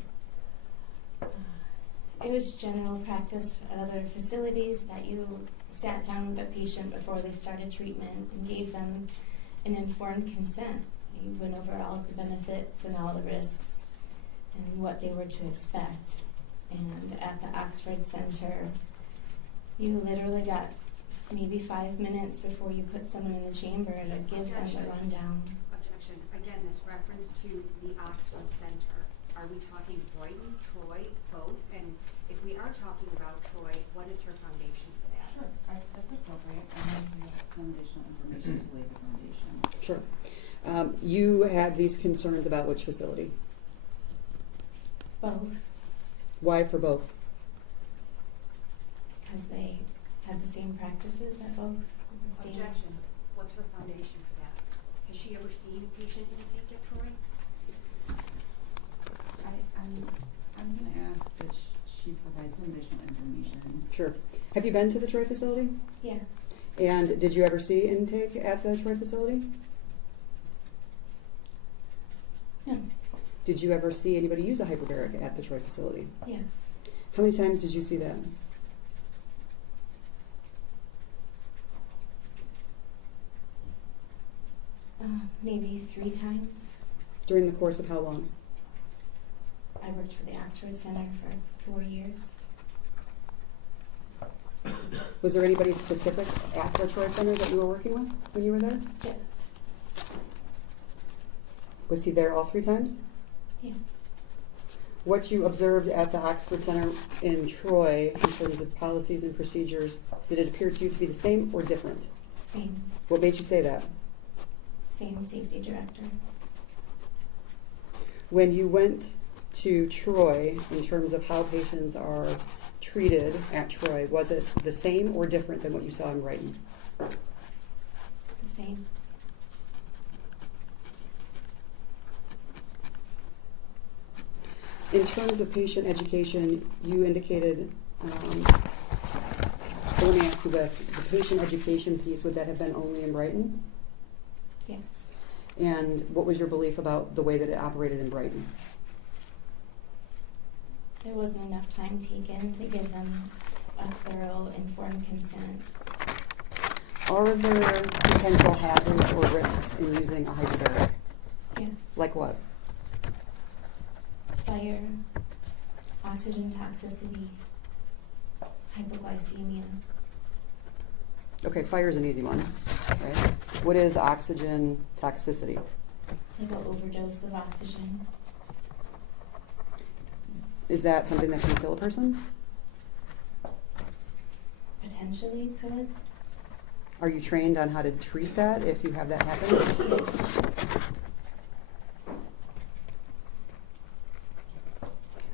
It was general practice at other facilities that you sat down with a patient before they started treatment and gave them an informed consent. You went over all of the benefits and all the risks and what they were to expect. And at the Oxford Center, you literally got maybe 5 minutes before you put someone in the chamber to give them the rundown. Objection. Again, this reference to the Oxford Center. Are we talking Brighton, Troy, both? And if we are talking about Troy, what is her foundation for that? Sure, that's appropriate. I need to have some additional information to lay the foundation. Sure. You had these concerns about which facility? Both, Why for both? because they had the same practices at both. The same. Objection. What's her foundation for that? Has she ever seen patient intake at Troy? I'm going to ask that she provide some additional information. Sure. Have you been to the Troy facility? Yes. And did you ever see intake at the Troy facility? No. Did you ever see anybody use a hyperbaric at the Troy facility? Yes. How many times did you see that? Maybe 3 times. During the course of how long? I worked for the Oxford Center for 4 years. Was there anybody specific at the Troy Center that you were working with when you were there? Yeah. Was he there all 3 times? Yes. What you observed at the Oxford Center in Troy in terms of policies and procedures, did it appear to you to be the same or different? Same. What made you say that? Same safety director. When you went to Troy in terms of how patients are treated at Troy, was it the same or different than what you saw in Brighton? The same. In terms of patient education, you indicated, so let me ask you this, the patient education piece, would that have been only in Brighton? Yes. And what was your belief about the way that it operated in Brighton? There wasn't enough time taken to give them a thorough, informed consent. Are there potential hazards or risks in using a hyperbaric? Yes. Like what? Fire, oxygen toxicity, hypoglycemia. Okay, fire is an easy one, right? What is oxygen toxicity? It's like an overdose of oxygen. Is that something that can kill a person? Potentially could. Are you trained on how to treat that if you have that happen? Yes.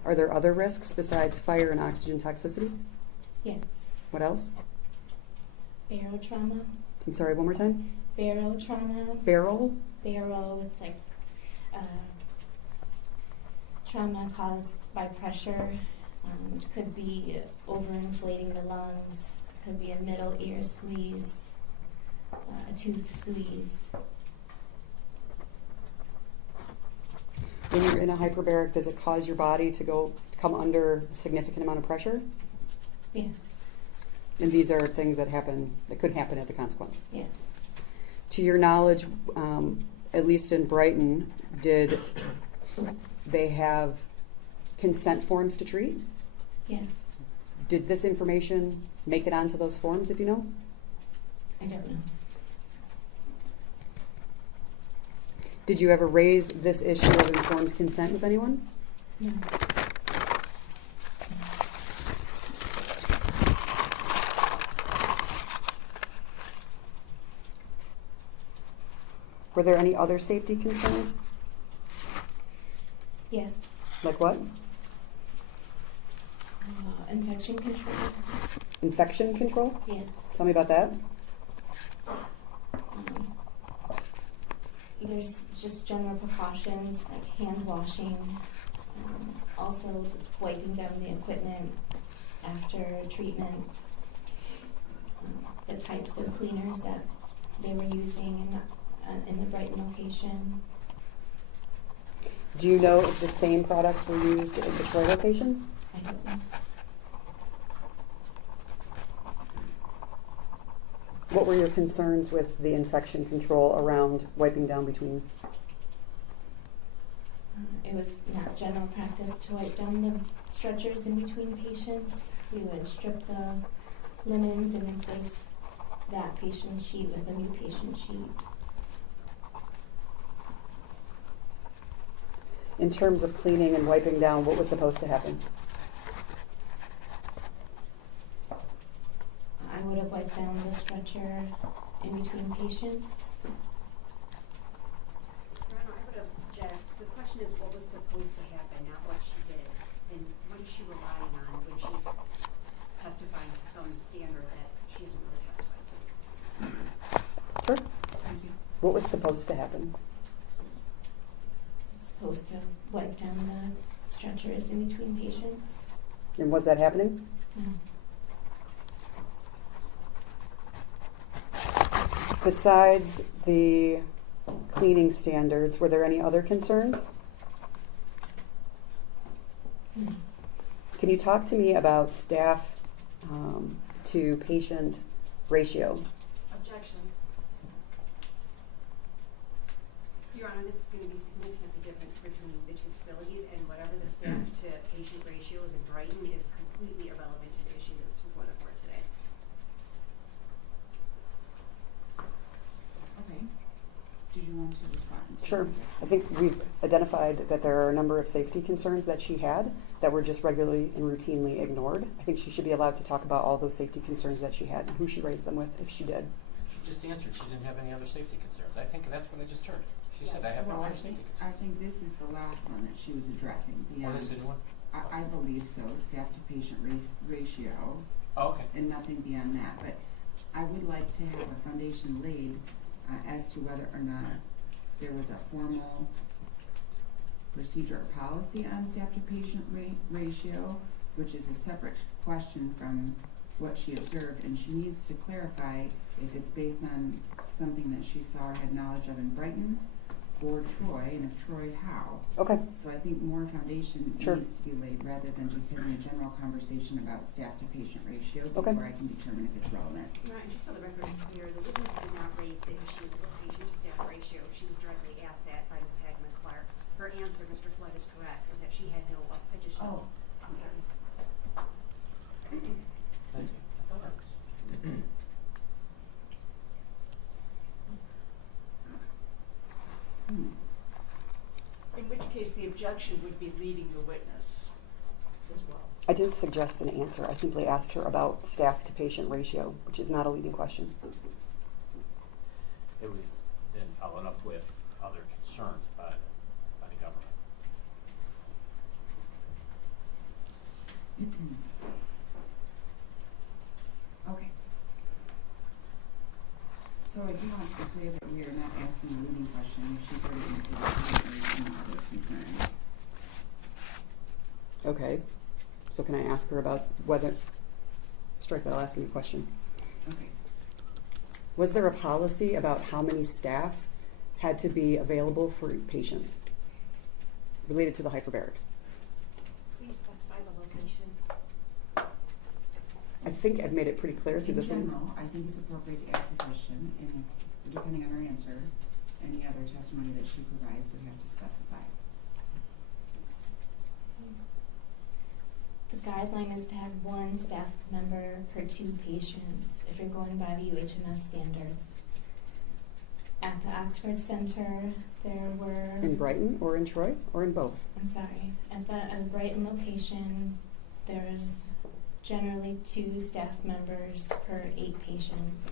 Are there other risks besides fire and oxygen toxicity? Yes. What else? Barrel trauma. I'm sorry, one more time? Barrel trauma. Barrel? Barrel, it's like trauma caused by pressure, which could be overinflating the lungs, could be a middle ear squeeze, a tooth squeeze. When you're in a hyperbaric, does it cause your body to come under a significant amount of pressure? Yes. And these are things that could happen as a consequence. Yes. To your knowledge, at least in Brighton, did they have consent forms to treat? Yes. Did this information make it onto those forms, if you know? I don't know. Did you ever raise this issue of informed consent with anyone? No. Were there any other safety concerns? Yes. Like what? Infection control. Infection control? Yes. Tell me about that. There's just general precautions like hand washing, also just wiping down the equipment after treatments, the types of cleaners that they were using in the Brighton location. Do you know if the same products were used at the Troy location? I don't know. What were your concerns with the infection control around wiping down between? It was not general practice to wipe down the stretchers in between patients. We would strip the linens and replace that patient's sheet with a new patient sheet. In terms of cleaning and wiping down, what was supposed to happen? I would have wiped down the stretcher in between patients. Your Honor, I would object. The question is what was supposed to happen, not what she did. And what is she relying on when she's testifying to some standard that she isn't really testifying to? Sure. Thank you. What was supposed to happen? Supposed to wipe down the stretchers in between patients. And was that happening? No. Besides the cleaning standards, were there any other concerns? No. Can you talk to me about staff to patient ratio? Objection. Your Honor, this is going to be significantly different between the two facilities, and whatever the staff to patient ratio is in Brighton is completely irrelevant to the issue that's before the court today. Okay. Did you want to respond? Sure. I think we've identified that there are a number of safety concerns that she had that were just regularly and routinely ignored. I think she should be allowed to talk about all those safety concerns that she had and who she raised them with, if she did. She just answered she didn't have any other safety concerns. I think that's what I just heard. She said, I have no Well, other safety I concerns. think this is the last one that she was addressing. Oh, this is one? I believe so, staff to patient ratio, Oh, okay. and nothing beyond that. But I would like to have a foundation laid as to whether or not there was a formal procedure or policy on staff to patient ratio, which is a separate question from what she observed, and she needs to clarify if it's based on something that she saw or had knowledge of in Brighton or Troy, and if Troy, how. Okay. So I think more foundation Sure. needs to be laid rather than just having a general conversation about staff to patient ratio Okay. before I can determine if it's relevant. Right, and just so the record is clear, the witness did not raise the issue of patient to staff ratio. She was directly asked that by Ms. Hagman Clark. Her answer, Mr. Flood is correct, is that she had no additional concerns. Thank you. I thought I was. In which case, the objection would be leading the witness as well. I didn't suggest an answer. I simply asked her about staff to patient ratio, which is not a leading question. It was then followed up with other concerns by the government. Okay. So I do want to be clear that we are not asking a leading question if she's already indicated she has other concerns. Okay. So can I ask her about whether, strike that, I'll ask you a question. Okay. Was there a policy about how many staff had to be available for patients related to the hyperbarics? Please specify the location. I think I've made it pretty clear through In this one. general, I think it's appropriate to ask the question, and if, depending on her answer, any other testimony that she provides would have to specify. The guideline is to have one staff member per 2 patients if you're going by the UHMS standards. At the Oxford Center, there were... In Brighton or in Troy or in both? I'm sorry. At the Brighton location, there's generally 2 staff members per 8 patients.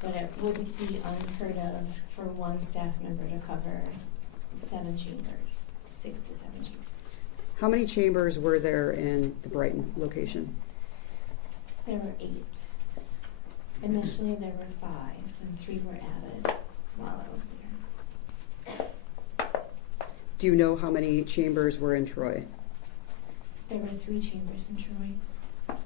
But it wouldn't be unheard of for one staff member to cover 7 chambers, 6 to 7 chambers. How many chambers were there in the Brighton location? There were 8. Initially, there were 5, and 3 were added while I was there. Do you know how many chambers were in Troy? There were 3 chambers in Troy.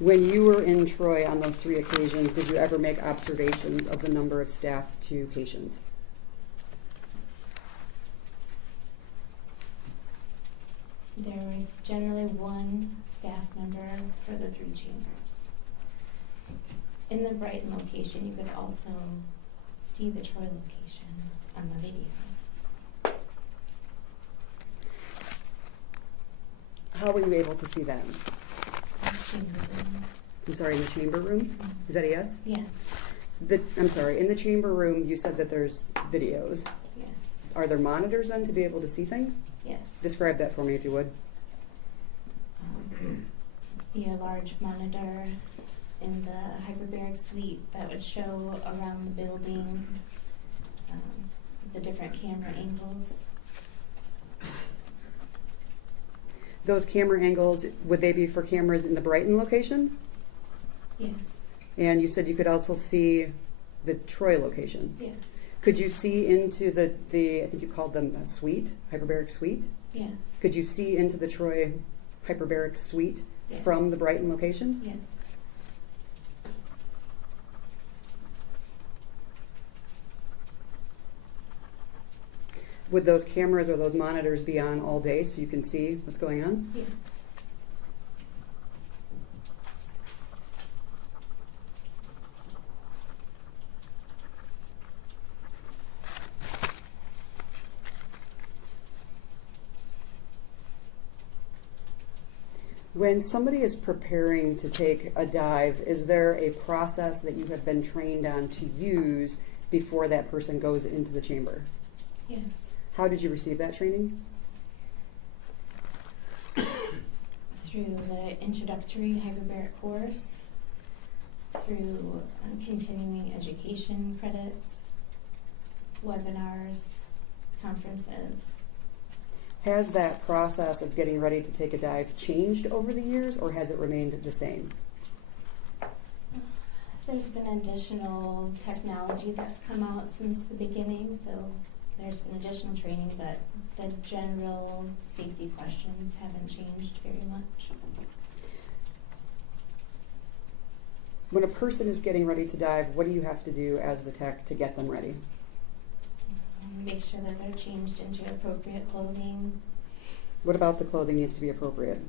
When you were in Troy on those 3 occasions, did you ever make observations of the number of staff to patients? There were generally 1 staff member for the 3 chambers. In the Brighton location, you could also see the Troy location on the video. How were you able to see that? Chamber room. I'm sorry, in the chamber room? Is that a yes? Yes, I'm sorry, in the chamber room, you said that there's videos. yes, Are there monitors then to be able to see things? yes. Describe that for me if you would. Be a large monitor in the hyperbaric suite that would show around the building the different camera angles. Those camera angles, would they be for cameras in the Brighton location? Yes, And you said you could also see the Troy location. yes, Could you see into the I think you called them a suite, hyperbaric suite? yes, Could you see into the Troy hyperbaric suite yes. from the Brighton location? Yes. Would those cameras or those monitors be on all day so you can see what's going on? Yes. When somebody is preparing to take a dive, is there a process that you have been trained on to use before that person goes into the chamber? Yes. How did you receive that training? Through the introductory hyperbaric course, through continuing education credits, webinars, conferences. Has that process of getting ready to take a dive changed over the years, or has it remained the same? There's been additional technology that's come out since the beginning, so there's been additional training, but the general safety questions haven't changed very much. When a person is getting ready to dive, what do you have to do as the tech to get them ready? Make sure that they're changed into appropriate clothing, What about the clothing needs to be appropriate?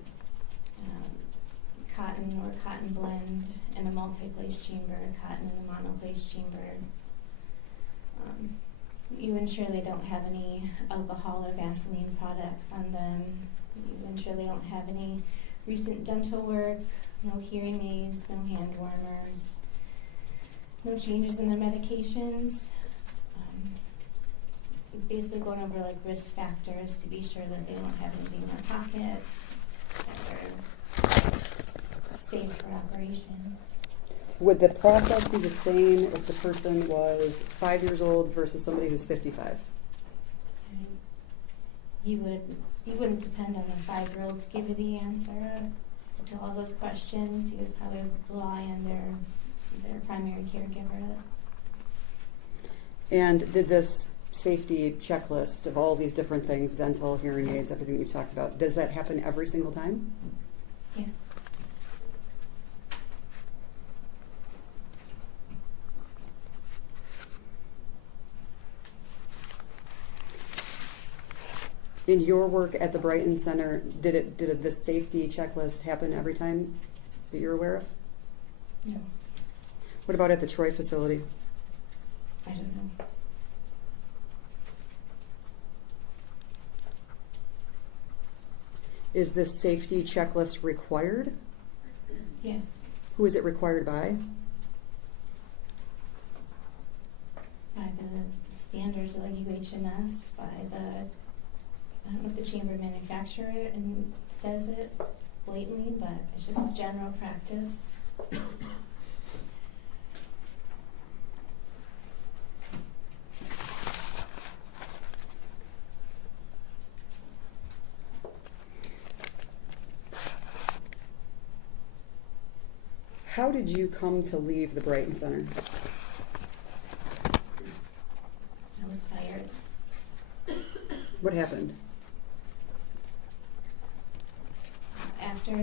cotton or cotton blend in a multi-place chamber, cotton in a monoplace chamber. You ensure they don't have any alcohol or Vaseline products on them. You ensure they don't have any recent dental work, no hearing aids, no hand warmers, no changes in their medications. Basically going over like risk factors to be sure that they don't have anything in their pockets, that they're safe for operation. Would the process be the same if the person was 5 years old versus somebody who's 55? You wouldn't depend on the 5-year-old to give you the answer to all those questions. You would probably rely on their primary caregiver. And did this safety checklist of all these different things, dental, hearing aids, everything we've talked about, does that happen every single time? Yes. In your work at the Brighton Center, did the safety checklist happen every time that you're aware of? No. What about at the Troy facility? I don't know. Is this safety checklist required? Yes. Who is it required by? By the standards of UHMS, by the, I don't know if the chamber manufacturer and says it blatantly, but it's just general practice. How did you come to leave the Brighton Center? I was fired. What happened? After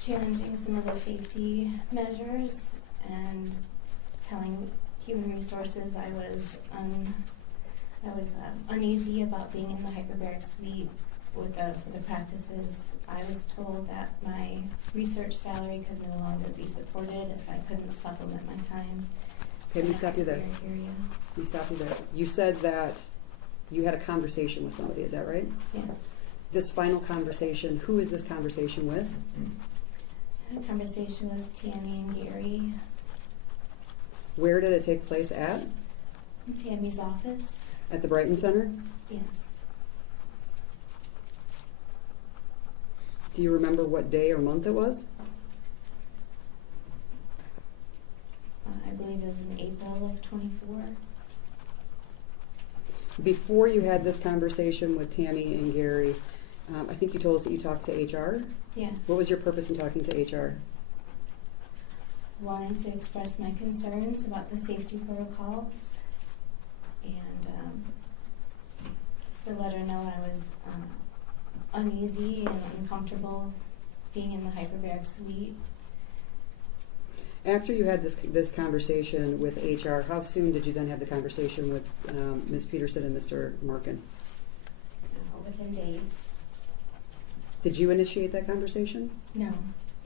challenging some of the safety measures and telling human resources I was uneasy about being in the hyperbaric suite with the practices, I was told that my research salary could no longer be supported if I couldn't supplement my time. Okay, let me stop you there. Hyperbaric area. Let me stop you there. You said that you had a conversation with somebody, is that right? Yes. This final conversation, who is this conversation with? I had a conversation with Tammy and Gary. Where did it take place at? In Tammy's office. At the Brighton Center? Yes. Do you remember what day or month it was? I believe it was in April of 24. Before you had this conversation with Tammy and Gary, I think you told us that you talked to HR. Yeah. What was your purpose in talking to HR? Wanting to express my concerns about the safety protocols and just to let her know I was uneasy and uncomfortable being in the hyperbaric suite. After you had this conversation with HR, how soon did you then have the conversation with Ms. Peterson and Mr. Markin? Within days. Did you initiate that conversation? No.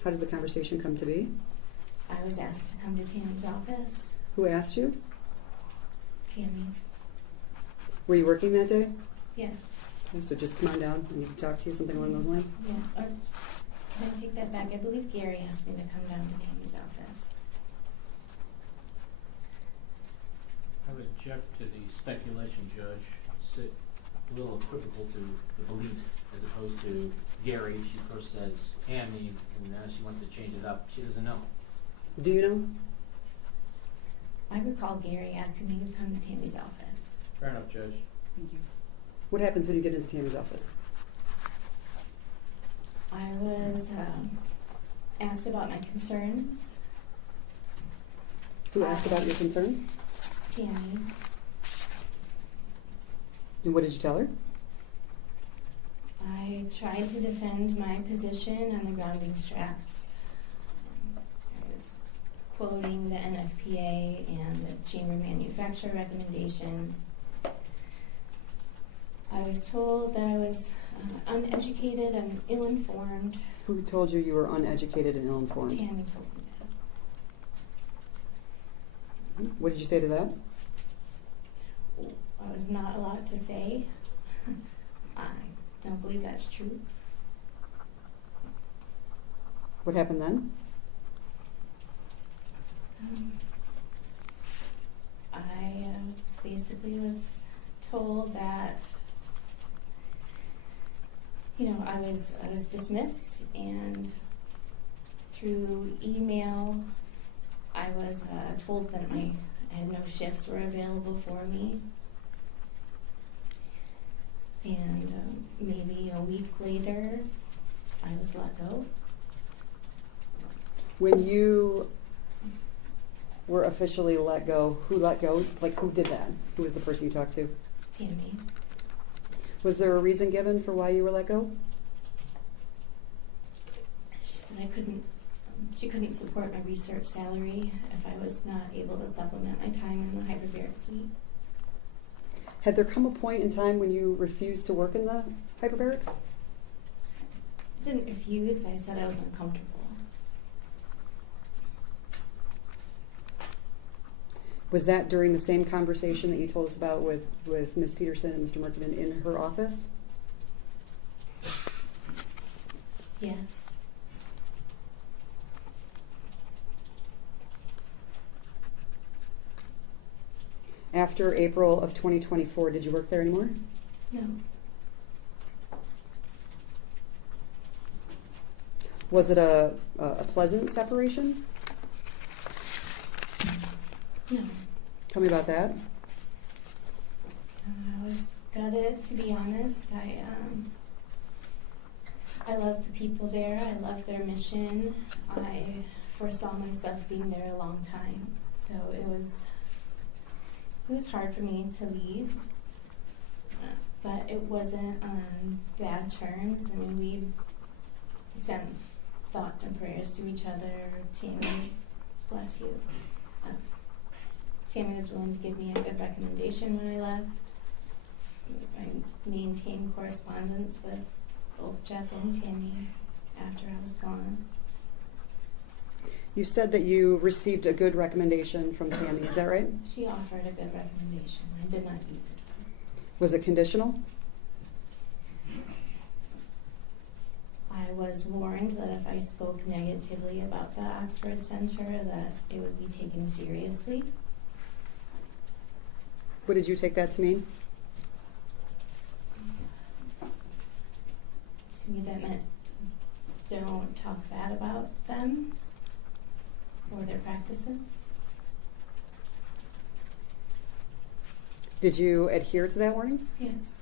How did the conversation come to be? I was asked to come to Tammy's office. Who asked you? Tammy. Were you working that day? Yes. Okay, so just come on down. I need to talk to you, something along those lines. Yeah. Or can I take that back? I believe Gary asked me to come down to Tammy's office. I would object to the speculation, Judge. It's a little equivocal to the belief as opposed to Gary. She first says Tammy, and now she wants to change it up. She doesn't know. Do you know? I recall Gary asking me to come to Tammy's office. Fair enough, Judge. Thank you. What happens when you get into Tammy's office? I was asked about my concerns. Who asked about your concerns? Tammy. And what did you tell her? I tried to defend my position on the grounding straps. I was quoting the NFPA and the chamber manufacturer recommendations. I was told that I was uneducated and ill-informed. Who told you you were uneducated and ill-informed? Tammy told me that. What did you say to that? I was not allowed to say. I don't believe that's true. What happened then? I basically was told that, I was dismissed, and through email, I was told that I had no shifts were available for me. And maybe a week later, I was let go. When you were officially let go, who let go? Like, who did that? Who was the person you talked to? Tammy. Was there a reason given for why you were let go? She said she couldn't support my research salary if I was not able to supplement my time in the hyperbaric suite. Had there come a point in time when you refused to work in the hyperbarics? I didn't refuse, I said I was uncomfortable. Was that during the same conversation that you told us about with Ms. Peterson and Mr. Markin in her office? Yes. After April of 2024, did you work there anymore? No. Was it a pleasant separation? No. Tell me about that. I was gutted, to be honest. I love the people there. I love their mission. I foresaw myself being there a long time. So it was hard for me to leave, but it wasn't on bad terms. I mean, we sent thoughts and prayers to each other. Tammy, bless you. Tammy was willing to give me a good recommendation when I left. I maintained correspondence with both Jeff and Tammy after I was gone. You said that you received a good recommendation from Tammy, is that right? She offered a good recommendation. I did not use it. Was it conditional? I was warned that if I spoke negatively about the Oxford Center, that it would be taken seriously. What did you take that to mean? To me, that meant don't talk bad about them or their practices. Did you adhere to that warning? Yes.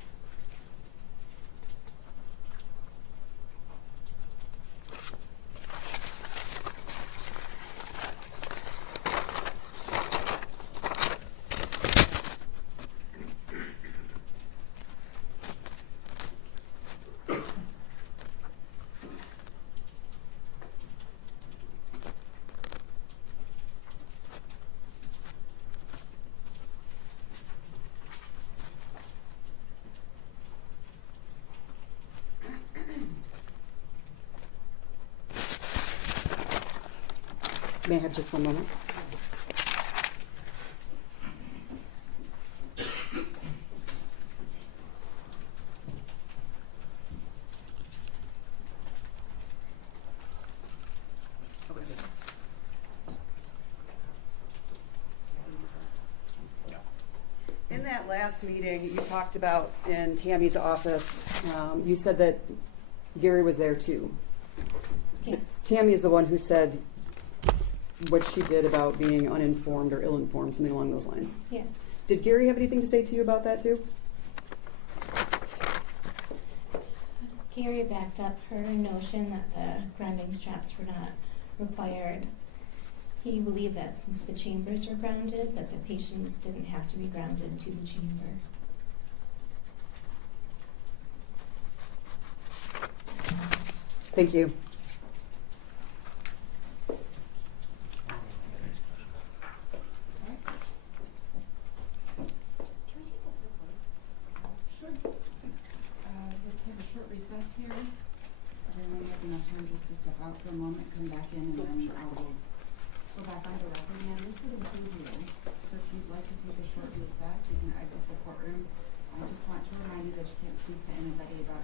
May I have just one moment? In that last meeting, you talked about in Tammy's office, you said that Gary was there too. Yes. Tammy is the one who said what she did about being uninformed or ill-informed, something along those lines. Yes. Did Gary have anything to say to you about that too? Gary backed up her notion that the grounding straps were not required. He believed that since the chambers were grounded, that the patients didn't have to be grounded to the chamber. Thank you. Sure. Let's have a short recess here. Everyone has enough time just to step out for a moment, come back in, and then I will go back onto record again. This would include you. So if you'd like to take a short recess, you can exit the courtroom. I just want to remind you that you can't speak to anybody about